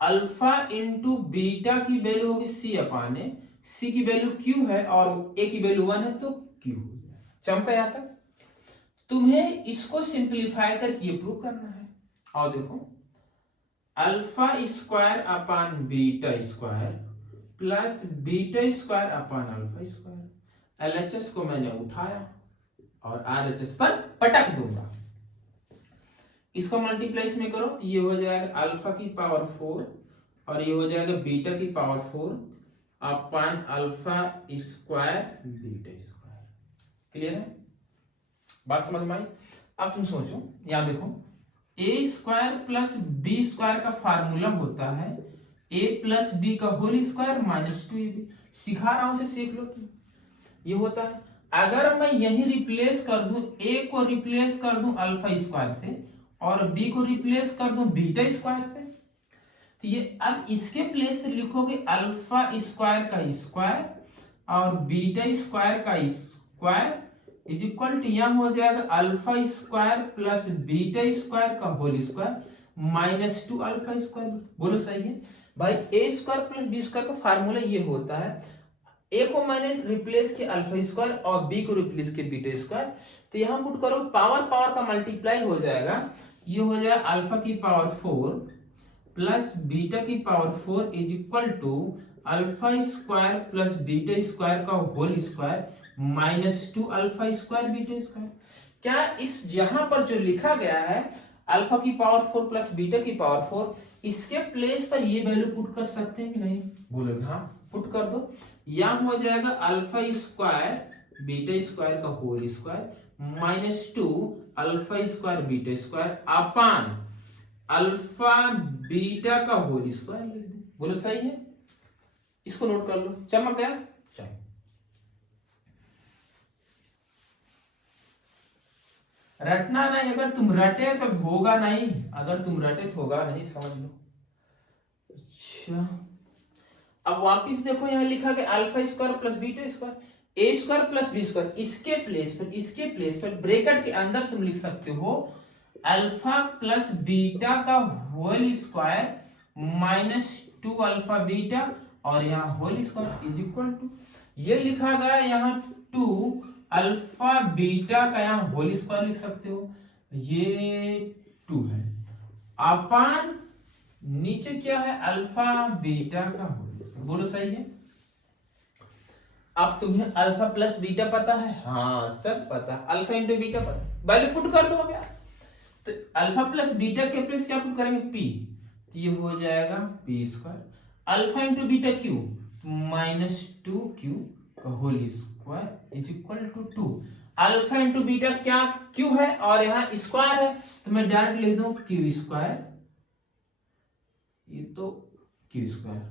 अल्फा इंटू बीटा की वैल्यू होगी सी अपान ए, सी की वैल्यू क्यू है और ए की वैल्यू 1 है तो क्यू हो जाएगा। चमका यहां तक, तुम्हें इसको सिंप्लीफाई करके ये प्रूव करना है। और देखो alpha square upon beta square plus beta square upon alpha square, LHS को मैंने उठाया और आरएचएस पर पटक दूंगा। इसको मल्टीप्लाई इसमें करो तो ये हो जाएगा अल्फा की पावर 4 और ये हो जाएगा बीटा की पावर 4 अपान alpha square beta square. Clear है, बात समझ में आई। अब तुम सोचो, यहां देखो ए स्क्वायर प्लस बी स्क्वायर का फार्मूला होता है ए प्लस बी का होल स्क्वायर माइनस 2ab। सिखा रहा हूं, से सीख लो तुम। ये होता है, अगर मैं यही रिप्लेस कर दूं, ए को रिप्लेस कर दूं अल्फा स्क्वायर से और बी को रिप्लेस कर दूं बीटा स्क्वायर से, तो ये अब इसके प्लेस से लिखोगे अल्फा स्क्वायर का स्क्वायर और बीटा स्क्वायर का स्क्वायर इज इक्वल टू यहां हो जाएगा alpha square plus beta square का whole square minus 2 alpha square. बोलो सही है भाई, a square plus b square का फार्मूला ये होता है, ए को मैंने रिप्लेस किया अल्फा स्क्वायर और बी को रिप्लेस किया बीटा स्क्वायर, तो यहां पुट करो पावर पावर का मल्टीप्लाई हो जाएगा, ये हो जाएगा अल्फा की पावर 4 प्लस बीटा की power 4 is equal to alpha square plus beta square का whole square minus 2 alpha square beta square. क्या इस यहां पर जो लिखा गया है अल्फा की पावर 4 प्लस बीटा की पावर 4, इसके प्लेस पर ये वैल्यू पुट कर सकते हैं कि नहीं, बोलोगे हाँ पुट कर दो। यहां हो जाएगा अल्फा स्क्वायर बीटा स्क्वायर का whole square minus 2 alpha square beta square upon alpha beta का होल स्क्वायर लिख दो। बोलो सही है, इसको नोट कर लो। चमक गया, चलो रटना नहीं, अगर तुम रटे तो होगा नहीं, अगर तुम रटे तो होगा नहीं, समझ लो। अच्छा अब वापिस देखो, यहां लिखा गया alpha square plus beta square, a square plus b square, इसके प्लेस पर ब्रैकेट के अंदर तुम लिख सकते हो अल्फा प्लस बीटा का whole square minus 2 alpha beta और यहाँ whole square is equal to, ये लिखा गया यहाँ 2 अल्फा बीटा का यहाँ होल स्क्वायर लिख सकते हो, ये 2 है अपान नीचे क्या है अल्फा बीटा का होल स्क्वायर। बोलो सही है। अब तुम्हें अल्फा प्लस बीटा पता है, हाँ सब पता, अल्फा इंटू बीटा पता, वैल्यू पुट कर दो अब यार। तो अल्फा प्लस बीटा के प्लेस क्या पुट करेंगे पी, तो ये हो जाएगा p square alpha into beta q minus 2q का whole square is equal to 2 alpha into beta क्या क्यू है और यहाँ स्क्वायर है, तो मैं डायरेक्ट लिख दूं क्यू स्क्वायर, ये तो Q square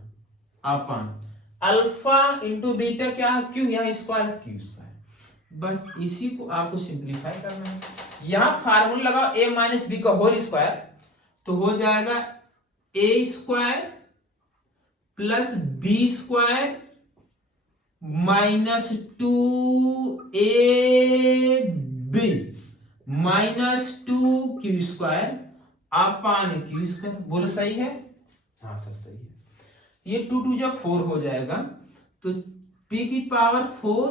upon alpha into beta क्या क्यू, यहाँ स्क्वायर क्यू स्क्वायर। बस इसी को आपको सिंप्लीफाई करना है। यहां फार्मूला लगाओ a माइनस बी का होल स्क्वायर, तो हो जाएगा a square plus b square minus 2ab minus 2q square upon q square. बोलो सही है, हाँ सर सही है। ये 2 2 जब 4 हो जाएगा तो p की पावर 4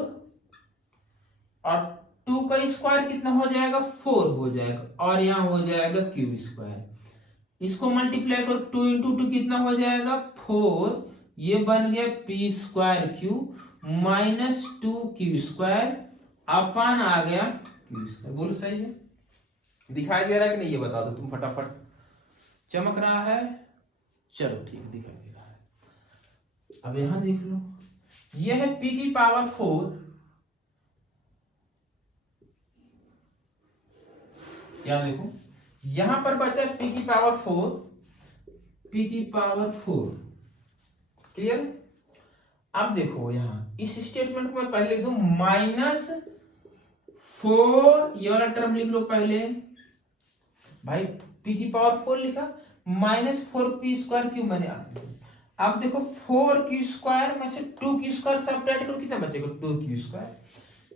और 2 का स्क्वायर कितना हो जाएगा 4 हो जाएगा और यहाँ हो जाएगा क्यू स्क्वायर, इसको मल्टीप्लाई करो 2 इंटू 2 कितना हो जाएगा 4, ये बन गया p square q minus 2q square upon आ गया क्यू स्क्वायर। बोलो सही है? दिखाई दे रहा है कि नहीं ये बता दो तुम फटाफट। चमक रहा है? चलो ठीक, दिखाई दे रहा है। अब यहां देख लो, ये है p की पावर 4, यहां देखो, यहां पर बचा p की पावर 4, p की पावर 4। क्लियर? अब देखो यहां इस स्टेटमेंट को मैं पहले लिख दूं -4, ये वाला टर्म लिख लो पहले भाई, p की पावर 4 लिखा, -4p² क्यों मैंने। अब देखो 4q² में से 2q² सब्ट्रैक्ट करो, कितना बचेगा 2q²।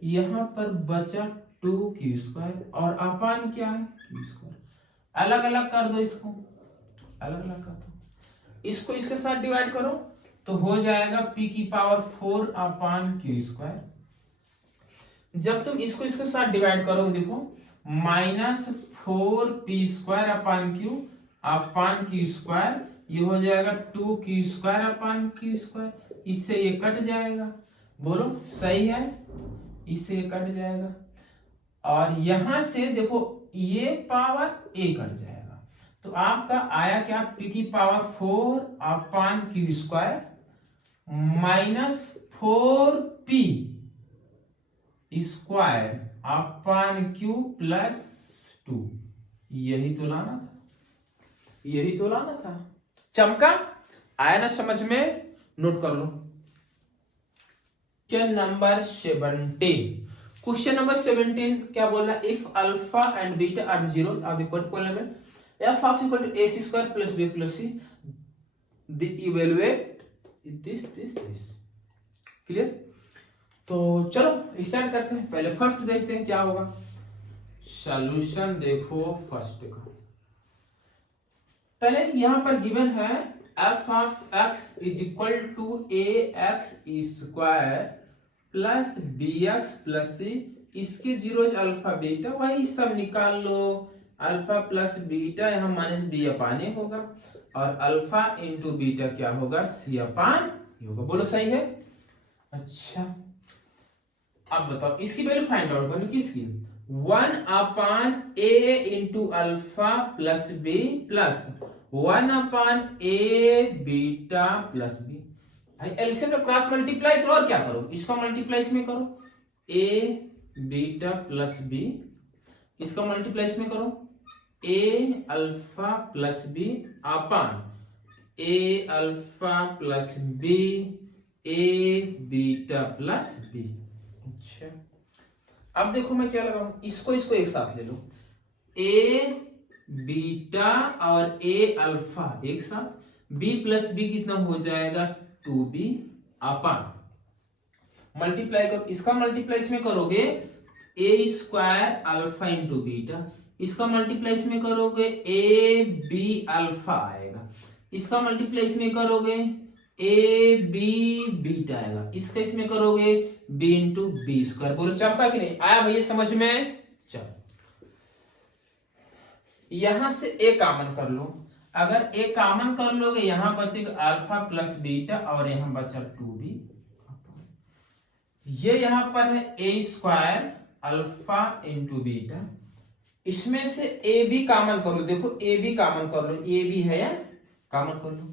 यहां पर बचा 2q² और अपान क्या है q²। अलग अलग कर दो इसको, अलग अलग कर दो, इसको इसके साथ डिवाइड करो तो हो जाएगा p की पावर 4 अपान q²। जब तुम इसको इसके साथ डिवाइड करोगे देखो -4p² अपान q², ये हो जाएगा 2q² अपान q²। इससे ये कट जाएगा, बोलो सही है? इससे ये कट जाएगा और यहां से देखो ये पावर a कट जाएगा, तो आपका आया क्या, p की पावर 4 अपान q² -4p² अपान q प्लस 2। यही तो लाना था, यही तो लाना था। चमका? आया ना समझ में? नोट कर लो। Question number 17। क्वेश्चन नंबर 17 क्या बोल रहा है, if alpha and beta are 0 of the polynomial f of equal to ac² plus b plus c, the evaluate this। Clear? तो चलो स्टार्ट करते हैं। पहले फर्स्ट देखते हैं क्या होगा। सॉल्यूशन देखो फर्स्ट का, पहले यहां पर गिवन है f of x is equal to ax² plus bx plus c, इसके जीरो अल्फा बीटा, वही सब निकाल लो। अल्फा प्लस बीटा यहाँ माइनस b अपान ए होगा और अल्फा इंटू बीटा क्या होगा, c अपान ए होगा। बोलो सही है? अच्छा अब बताओ इसकी वैल्यू फाइंड आउट करनी, किसकी, 1 अपान a into alpha plus b plus 1 upon a beta plus b। भाई एलसीएम में क्रॉस मल्टीप्लाई करो और क्या करो, इसका मल्टीप्लाई इसमें करो, a बीटा प्लस b, इसका मल्टीप्लाई इसमें करो, a alpha plus b upon a alpha plus b a beta plus b। अच्छा अब देखो मैं क्या लगाऊं, इसको इसको एक साथ ले लो, a बीटा और a अल्फा एक साथ, b प्लस b कितना हो जाएगा 2b अपान, मल्टीप्लाई करो, इसका मल्टीप्लाई इसमें करोगे a² अल्फा इंटू बीटा, इसका मल्टीप्लाई इसमें करोगे ए बी अल्फा आएगा, इसका मल्टीप्लाई इसमें करोगे ए बी बीटा आएगा, इसका इसमें करोगे b इंटू b²। बोलो चमका कि नहीं? आया भैया समझ में? चलो यहां से a कॉमन कर लो, अगर a कॉमन कर लोगे यहां बचेगा अल्फा प्लस बीटा और यहां बचा 2b। ये यहां पर है a² अल्फा इंटू बीटा, इसमें से a भी कॉमन कर लो, देखो a भी कॉमन कर लो, a भी है कॉमन कर लो।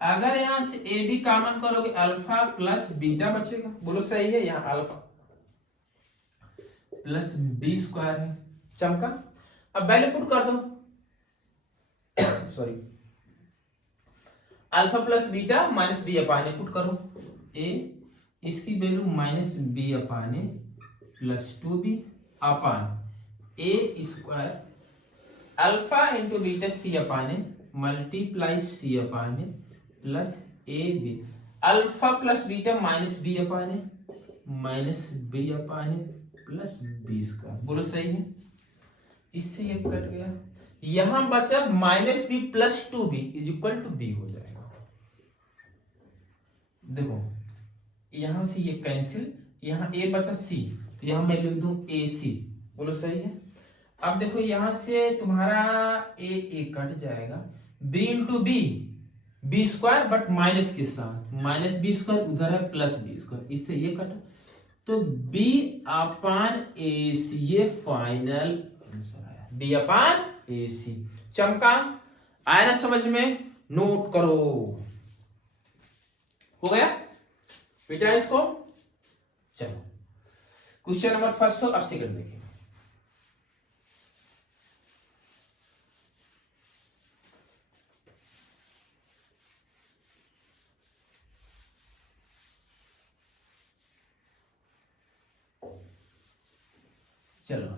अगर यहां से a भी कॉमन करोगे अल्फा प्लस बीटा बचेगा। बोलो सही है? यहां अल्फा प्लस b² है। चमका? अब वैल्यू पुट कर दो sorry, alpha plus beta minus b upon a put करो, a इसकी value minus b upon a plus 2b upon a² alpha into beta c upon a multiply c upon a plus a b, alpha plus beta minus b upon A minus b upon a plus b²। बोलो सही है? इससे ये कट गया, यहां बचा minus b plus 2b is equal to b हो जाएगा। देखो यहां से ये कैंसिल, यहां a बचा c, तो यहां मैं लिख दूं ac। बोलो सही है? अब देखो यहां से तुम्हारा a कट जाएगा, b into b² but minus के साथ, माइनस b² उधर है प्लस b², इससे ये कटा, तो बी अपान ए सी, ये फाइनल आंसर आया, बी अपान ए सी। चमका? आया ना समझ में? नोट करो। हो गया बेटा इसको? चलो क्वेश्चन नंबर फर्स्ट हो, अब सेकंड देखिए। चलो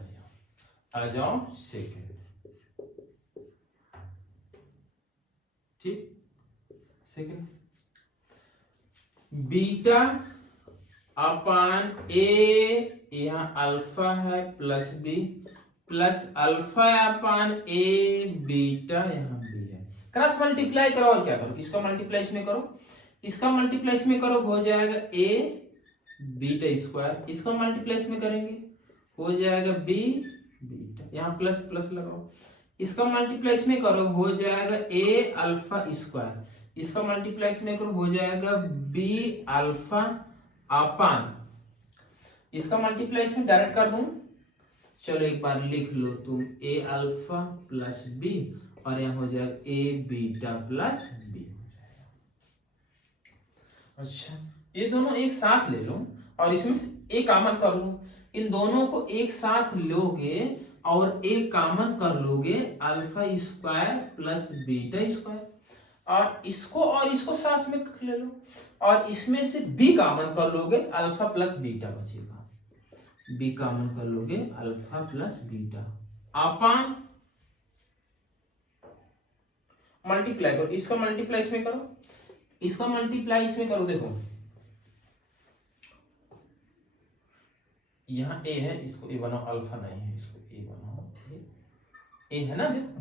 आ जाओ सेकंड। ठीक, सेकंड, बीटा अपान ए, यहां अल्फा है plus b, plus alpha upon a beta, यहां बी है। क्रॉस मल्टीप्लाई करो और क्या करो, इसका मल्टीप्लाई इसमें करो, इसका मल्टीप्लाई इसमें करो, हो जाएगा ए बीटा स्क्वायर, इसका मल्टीप्लाई इसमें करेंगे हो जाएगा बी बीटा, यहाँ प्लस प्लस लगाओ, इसका मल्टीप्लाई इसमें करो हो जाएगा ए अल्फा स्क्वायर, इसका मल्टीप्लाई इसमें करो हो जाएगा बी अल्फा अपान, इसका मल्टीप्लाई इसमें डायरेक्ट कर दूं। चलो एक बार लिख लो तुम, ए अल्फा प्लस बी, और यहाँ हो जाएगा ए बीटा प्लस बी हो जाएगा। अच्छा, ये दोनों एक साथ ले लो और इसमें से एक कॉमन कर लो, इन दोनों को एक साथ लोगे और एक कॉमन कर लोगे, alpha square plus beta square, और इसको साथ में ले लो और इसमें से बी कॉमन कर लोगे, अल्फा प्लस बीटा बचेगा, बी कॉमन कर लोगे अल्फा प्लस बीटा, अपान मल्टीप्लाई करो, इसका मल्टीप्लाई इसमें करो, इसका मल्टीप्लाई इसमें करो, देखो यहाँ ए है, इसको ए बनाओ, अल्फा नहीं है इसको ए बनाओ, ए है ना, देखो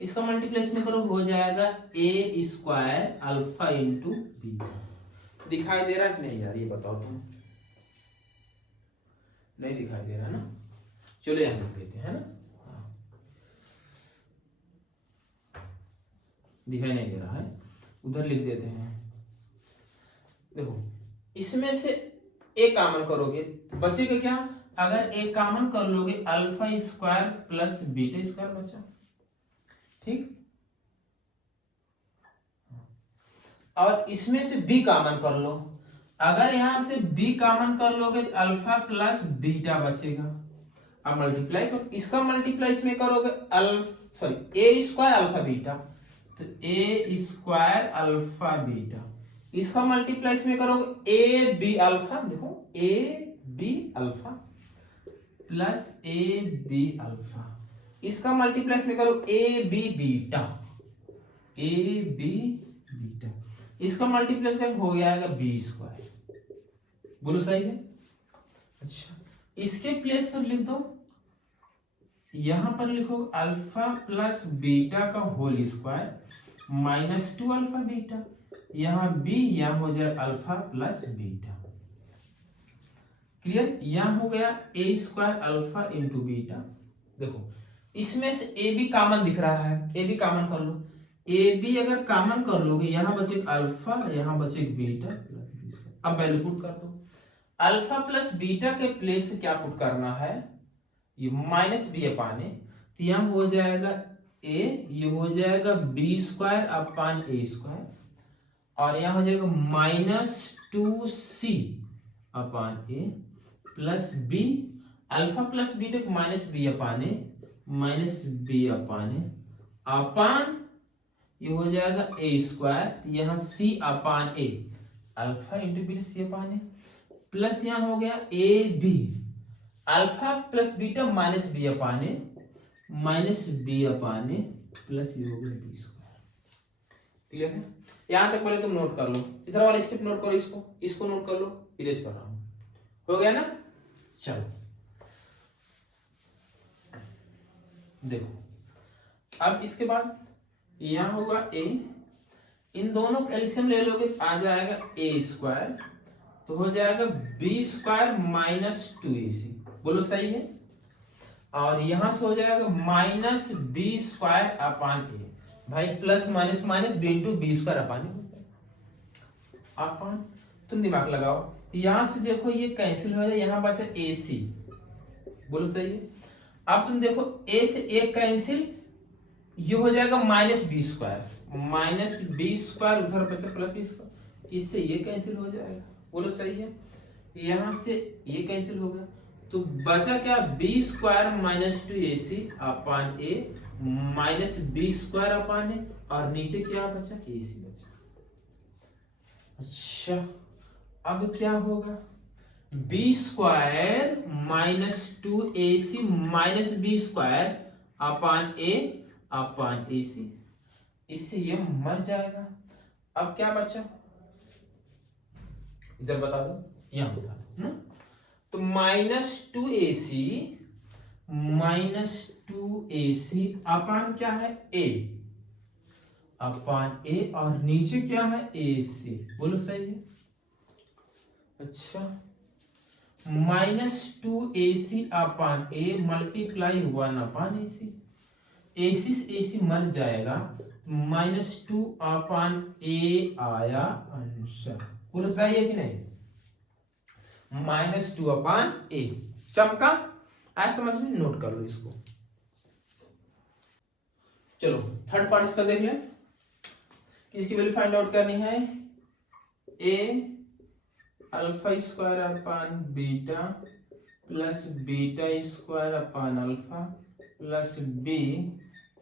इसका मल्टीप्लाई इसमें करो हो जाएगा a square alpha into beta. दिखाई दे रहा है नहीं यार, ये बताओ तुम, नहीं दिखाई दे रहा ना? चलो यहां लिख देते हैं ना, दिखाई नहीं दे रहा है, उधर लिख देते हैं। देखो इसमें से एक कॉमन करोगे बचेगा क्या, अगर एक कॉमन कर लोगे alpha square plus beta square बचा, ठीक, और इसमें से बी कॉमन कर लो, अगर यहां से बी कॉमन कर लोगे अल्फा प्लस बीटा बचेगा। अब मल्टीप्लाई करो, इसका मल्टीप्लाई इसमें करोगे ए स्क्वायर अल्फा बीटा, तो ए स्क्वायर अल्फा बीटा, इसका मल्टीप्लाई इसमें करोगे ए बी अल्फा, देखो a b alpha plus a b alpha, इसका मल्टीप्लाई इसमें करो a b beta, a b beta, इसका मल्टीप्लाई हो गया बी स्क्वायर, बोलो सही है? अच्छा, इसके प्लेस पर लिख दो, यहां पर लिखो अल्फा प्लस बीटा का whole square minus 2 alpha beta, यहां बी, यहां हो जाए अल्फा प्लस बीटा, क्लियर? यहां हो गया ए स्क्वायर अल्फा इंटू बीटा। देखो इसमें से ए बी कॉमन दिख रहा है, ए बी कॉमन कर लो, ए बी अगर कॉमन कर लोगे यहां बचेगा अल्फा, यहां बचेगा बीटा प्लस बी स्क्वायर। अब वैल्यू पुट कर दो, अल्फा प्लस बीटा के प्लेस पे क्या पुट करना है, ये माइनस बी अपान ए, तो यहां हो जाएगा ए, ये हो जाएगा b square upon a square, और यहां हो जाएगा minus 2c upon a plus b, alpha plus beta को minus B upon A, minus B upon a, upon ये हो जाएगा ए स्क्वायर, तो यहां c upon a, alpha into beta c upon a, plus यहां हो गया a b, alpha plus beta minus B upon A, minus B upon a, plus ये हो गया बी स्क्वायर। क्लियर है? यहां तक पहले तुम नोट कर लो, इधर वाला स्टेप नोट करो, इसको नोट कर लो, इरेज कर रहा हूं, हो गया ना? चलो देखो अब इसके बाद यहां होगा ए, इन दोनों का एलसीएम ले लोगे आ जाएगा ए स्क्वायर, तो हो जाएगा बी स्क्वायर माइनस 2ac, बोलो सही है? और यहां से हो जाएगा minus b square upon a, भाई plus minus minus b into b square upon a, upon, तुम दिमाग लगाओ, यहां से देखो ये कैंसिल हो जाए, यहाँ बचा ए सी, बोलो सही है। अब तुम देखो ए से ए कैंसिल, ये हो जाएगा -b², -b² उधर बचा +b², इससे ये कैंसिल हो जाएगा, बोलो सही है। यहां से ये कैंसिल हो गया, तो बचा क्या, b² - 2ac upon a -b² upon a, और नीचे क्या बचा, ac बचा। अच्छा अब क्या होगा, b² - 2ac -b² upon a upon ac, इससे ये मर जाएगा। अब क्या बचा, इधर बता दो, यहां बता दो ना, तो -2ac अपान क्या है, a अपान a, और नीचे क्या है, ac, बोलो सही है। अच्छा -2ac upon a multiply 1 upon ac, ac से ac मर जाएगा, -2 अपान a आया आंसर, बोलो सही है कि नहीं, -2 अपान a। चमका, आज समझ में, नोट कर लो इसको। चलो थर्ड पार्ट इसका देख लें, किसकी वैल्यू फाइंड आउट करनी है, a α² upon beta plus β² upon alpha plus b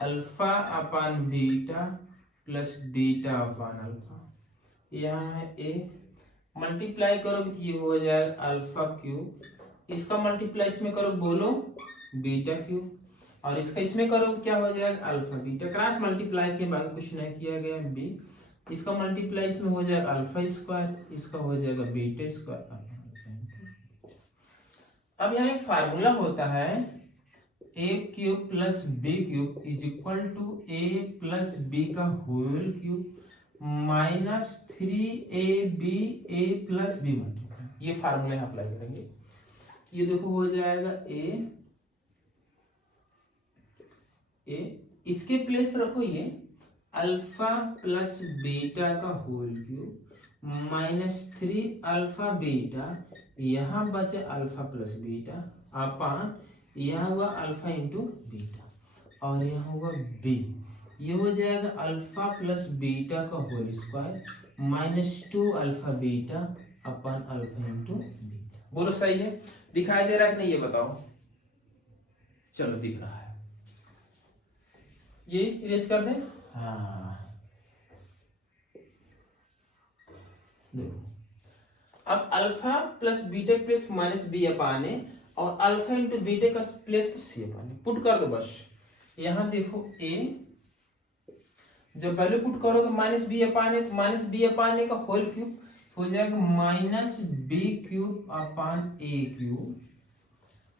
alpha upon beta plus beta upon alpha. यहाँ है a, मल्टीप्लाई करोगे तो ये हो जाएगा α³, इसका मल्टीप्लाई इसमें करो, बोलो β³, और इसका इसमें करो क्या हो जाएगा, α β, क्रॉस मल्टीप्लाई के बाद कुछ नहीं किया गया b, इसका मल्टीप्लाई इसमें हो जाएगा α², इसका हो जाएगा β²। अब यहाँ एक फार्मूला होता है, a³ plus b³ is equal to a plus b का whole cube minus 3ab a plus b multiply, ये फार्मूला यहाँ अप्लाई करेंगे। ये देखो हो जाएगा a, इसके प्लेस पर रखो ये अल्फा प्लस बीटा का होल क्यूब -3 α β, यहाँ बचे अल्फा प्लस बीटा अपान, यहाँ हुआ अल्फा इंटू बीटा, और यहाँ हुआ b, ये हो जाएगा अल्फा प्लस बीटा का whole square -2 α β upon alpha into beta, बोलो सही है, दिखाई दे रहा है कि नहीं ये बताओ। चलो दिख रहा है, ये इरेज कर दें, हाँ देखो, अब alpha plus beta plus minus B upon a, और अल्फा इंटू बीटा का plus c upon a, put कर दो बस। यहां देखो a, जब वैल्यू पुट करोगे -b अपान ए, तो -b अपान ए का होल क्यूब हो जाएगा -b³ upon a³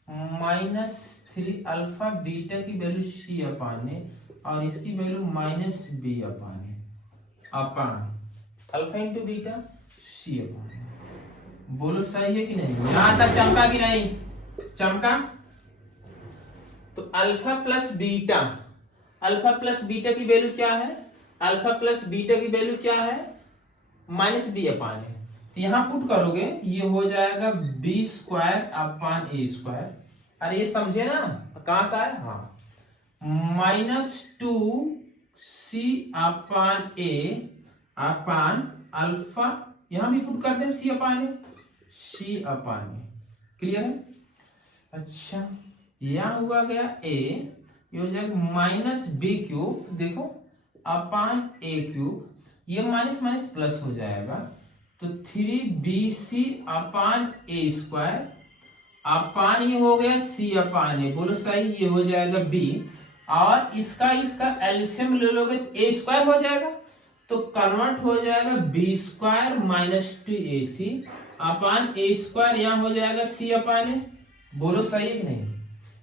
-3 alpha beta की वैल्यू c अपान ए, और इसकी value -b upon a upon alpha into beta c upon a, बोलो सही है कि नहीं, यहां तक चमका कि नहीं, चमका। तो alpha plus beta, alpha plus beta की वैल्यू क्या है, अल्फा प्लस बीटा की वैल्यू क्या है, -b अपान ए, तो यहां पुट करोगे तो ये हो जाएगा b² अपान a², अरे ये समझे ना, कहां से आया, हाँ -2c upon a upon alpha, यहां भी पुट करते हैं c अपान ए, c अपान ए, क्लियर है। अच्छा यहां हुआ गया a, ये हो जाएगा -b³, देखो अपान a³, ये माइनस माइनस प्लस हो जाएगा, तो 3bc अपान a² अपान ये हो गया c अपान ए, बोलो सही, ये हो जाएगा b, और इसका एलसीएम ले लोगे तो a² हो जाएगा, तो कन्वर्ट हो जाएगा b² - 2ac अपान a², यहाँ हो जाएगा c अपान ए, बोलो सही है कि नहीं,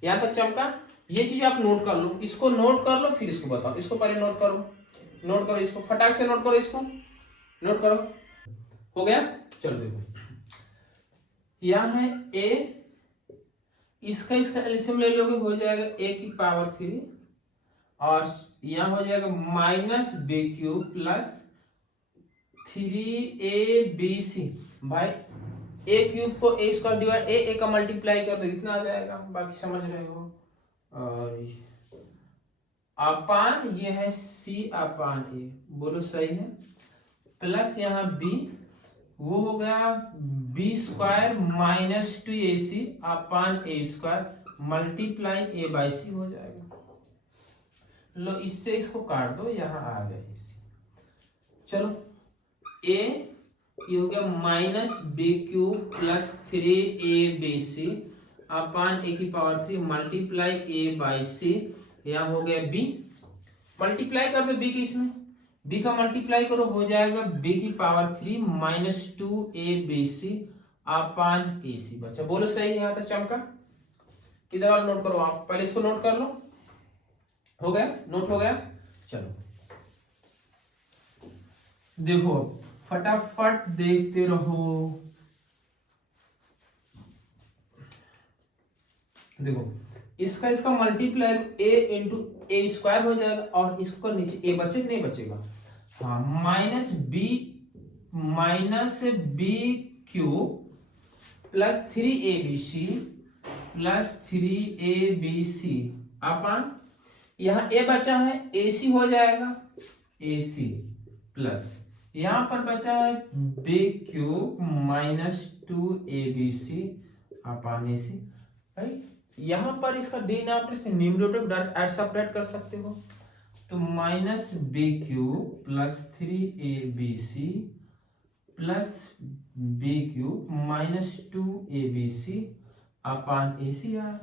यहाँ तक चमका। ये चीज आप नोट कर लो, इसको नोट कर लो फिर इसको बताओ, इसको पहले नोट करो इसको, फटाक से नोट करो, इसको नोट करो, हो गया। चलो देखो यहाँ है a, इसका एलसीएम ले लोगे हो जाएगा a³ और यहाँ हो जाएगा -b³ प्लस 3abc, भाई ए क्यूब को ए स्क्वायर डिवाइड ए का मल्टीप्लाई कर तो इतना आ जाएगा, बाकी समझ रहे हो। और अपान ये है सी अपान ए, बोलो सही है, प्लस यहाँ बी, वो हो गया b square minus 2ac upon a square multiply a by c हो जाएगा। लो इससे इसको काट दो, यहाँ आ गया ac। चलो ए ये हो गया minus B cube plus 3abc upon a की power 3 multiply a by c, यहाँ हो गया बी, मल्टीप्लाई कर दो बी की, इसमें बी का मल्टीप्लाई करो हो जाएगा बी की power 3 minus 2abc upon A सी बचा। बोलो सही है, यहाँ तक चमका? किधर वाला नोट करो आप, पहले इसको नोट कर लो, हो गया, नोट हो गया। चलो देखो फटाफट देखते रहो, देखो इसका इसका मल्टीप्लाई ए इंटू ए स्क्वायर हो जाएगा, और इसको नीचे ए बचे नहीं बचेगा, हाँ minus B cube plus 3abc upon यहाँ ए बचा है ac हो जाएगा, ac प्लस यहाँ पर बचा है बी क्यूब माइनस 2abc अपन ac। भाई यहाँ पर इसका डिनोमिनेटर से न्यूमरेटर डायरेक्ट ऐड सब्ट्रैक्ट कर सकते हो, तो minus B cube plus 3abc plus B cube minus 2abc upon ac यार,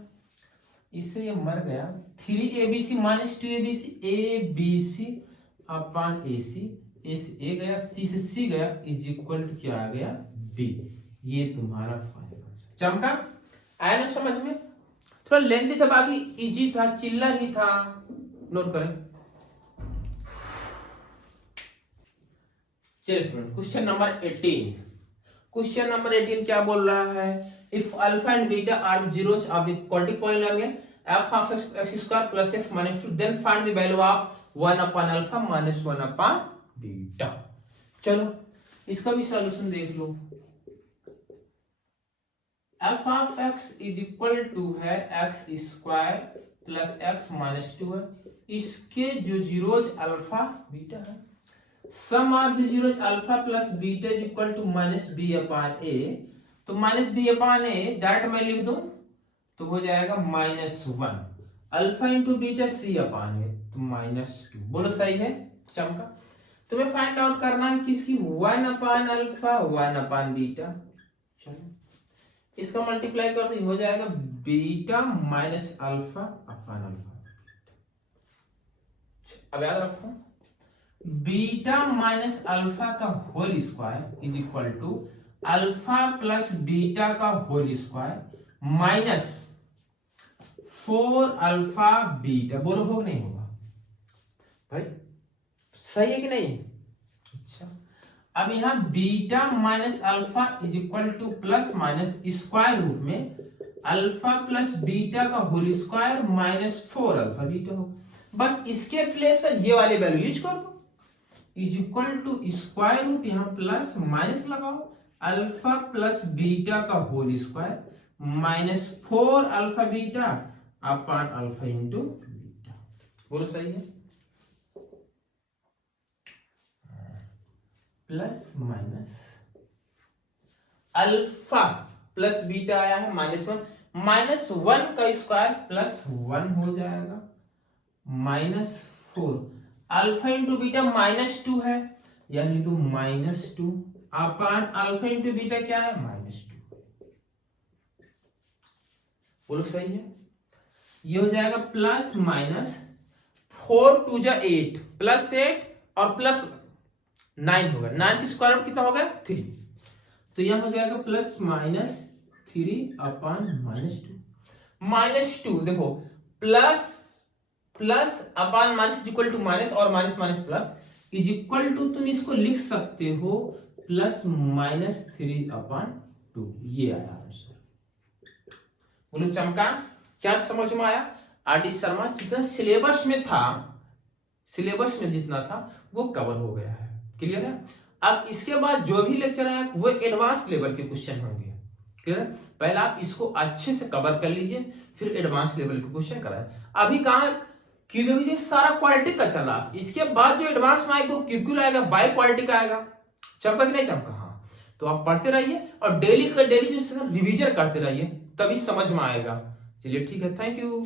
इससे ये मर गया, 3abc minus 2abc abc upon ac, A गया सी से सी गया, इज इक्वल टू क्या आ गया बी। ये तुम्हारा फाइनल आंसर। चमका? आया ना समझ में? थोड़ा लेंथी था, बाकी इजी था, चिल्लर ही था। नोट करें। चलिए student, question number 18। Question number 18 क्या बोल रहा है? If alpha and beta are zeros of the quadratic polynomial f of x square plus x minus 2, then find the value of 1 upon alpha minus 1 upon beta. चलो इसका भी सॉल्यूशन देख लो। f of x is equal to है x square plus x minus 2 है, इसके जो जीरोज अल्फा बीटा है, sum of the zeros alpha plus beta is equal to minus B upon ए, तो minus B upon a direct मैं लिख दूं तो हो जाएगा minus 1, alpha into beta c upon ए तो माइनस 2। बोलो सही है? चमका? तुम्हें फाइंड आउट करना है किसकी, 1 अपान अल्फा 1 अपान बीटा। चलो इसका मल्टीप्लाई कर दो, हो जाएगा beta minus alpha upon alpha. अब याद रखो, बीटा माइनस अल्फा का whole square is equal to alpha plus beta का whole square minus 4 alpha beta. बोलो हो नहीं होगा भाई? सही है कि नहीं? अच्छा, अब यहां beta minus alpha is equal to plus minus square root में अल्फा प्लस बीटा का whole square minus 4 alpha beta हो। बस इसके प्लेस पर ये वाली वैल्यू यूज कर दो, is equal to square root, यहां प्लस माइनस लगाओ, अल्फा प्लस बीटा का whole square minus 4 alpha beta upon alpha into beta. बोलो सही है? Plus minus alpha plus beta आया है -1, -1 का स्क्वायर प्लस 1 हो जाएगा, -4 अल्फा इंटू बीटा -2 है, यानी तो -2 अपान अल्फा इंटू बीटा क्या है -2। बोलो सही है? ये हो जाएगा प्लस माइनस 4 2 जा 8 प्लस 8 और प्लस 9 होगा, 9 की स्क्वायर रूट कितना होगा 3, तो यहां हो जाएगा प्लस माइनस 3 अपान -2। देखो plus plus upon minus equal to minus और minus minus plus is equal to, तुम इसको लिख सकते हो प्लस माइनस 3 अपान 2। ये आया आंसर। बोलो चमका? क्या समझ में आया? आरटी शर्मा जितना सिलेबस में था, सिलेबस में जितना था वो कवर हो गया है। क्लियर है? अब इसके बाद जो भी लेक्चर आया वो एडवांस लेवल के क्वेश्चन होंगे। क्लियर है? पहले आप इसको अच्छे से कवर कर लीजिए, फिर एडवांस लेवल के क्वेश्चन कराए। अभी कहाँ क्यूबी सारा क्वालिटी का चला, इसके बाद जो एडवांस में आएगा क्यूक्यूल आएगा, बाय क्वालिटी का आएगा। चमका कि नहीं चमका? हाँ, तो आप पढ़ते रहिए और डेली का डेली जो रिवीजन करते रहिए, तभी समझ में आएगा। चलिए ठीक है, थैंक यू।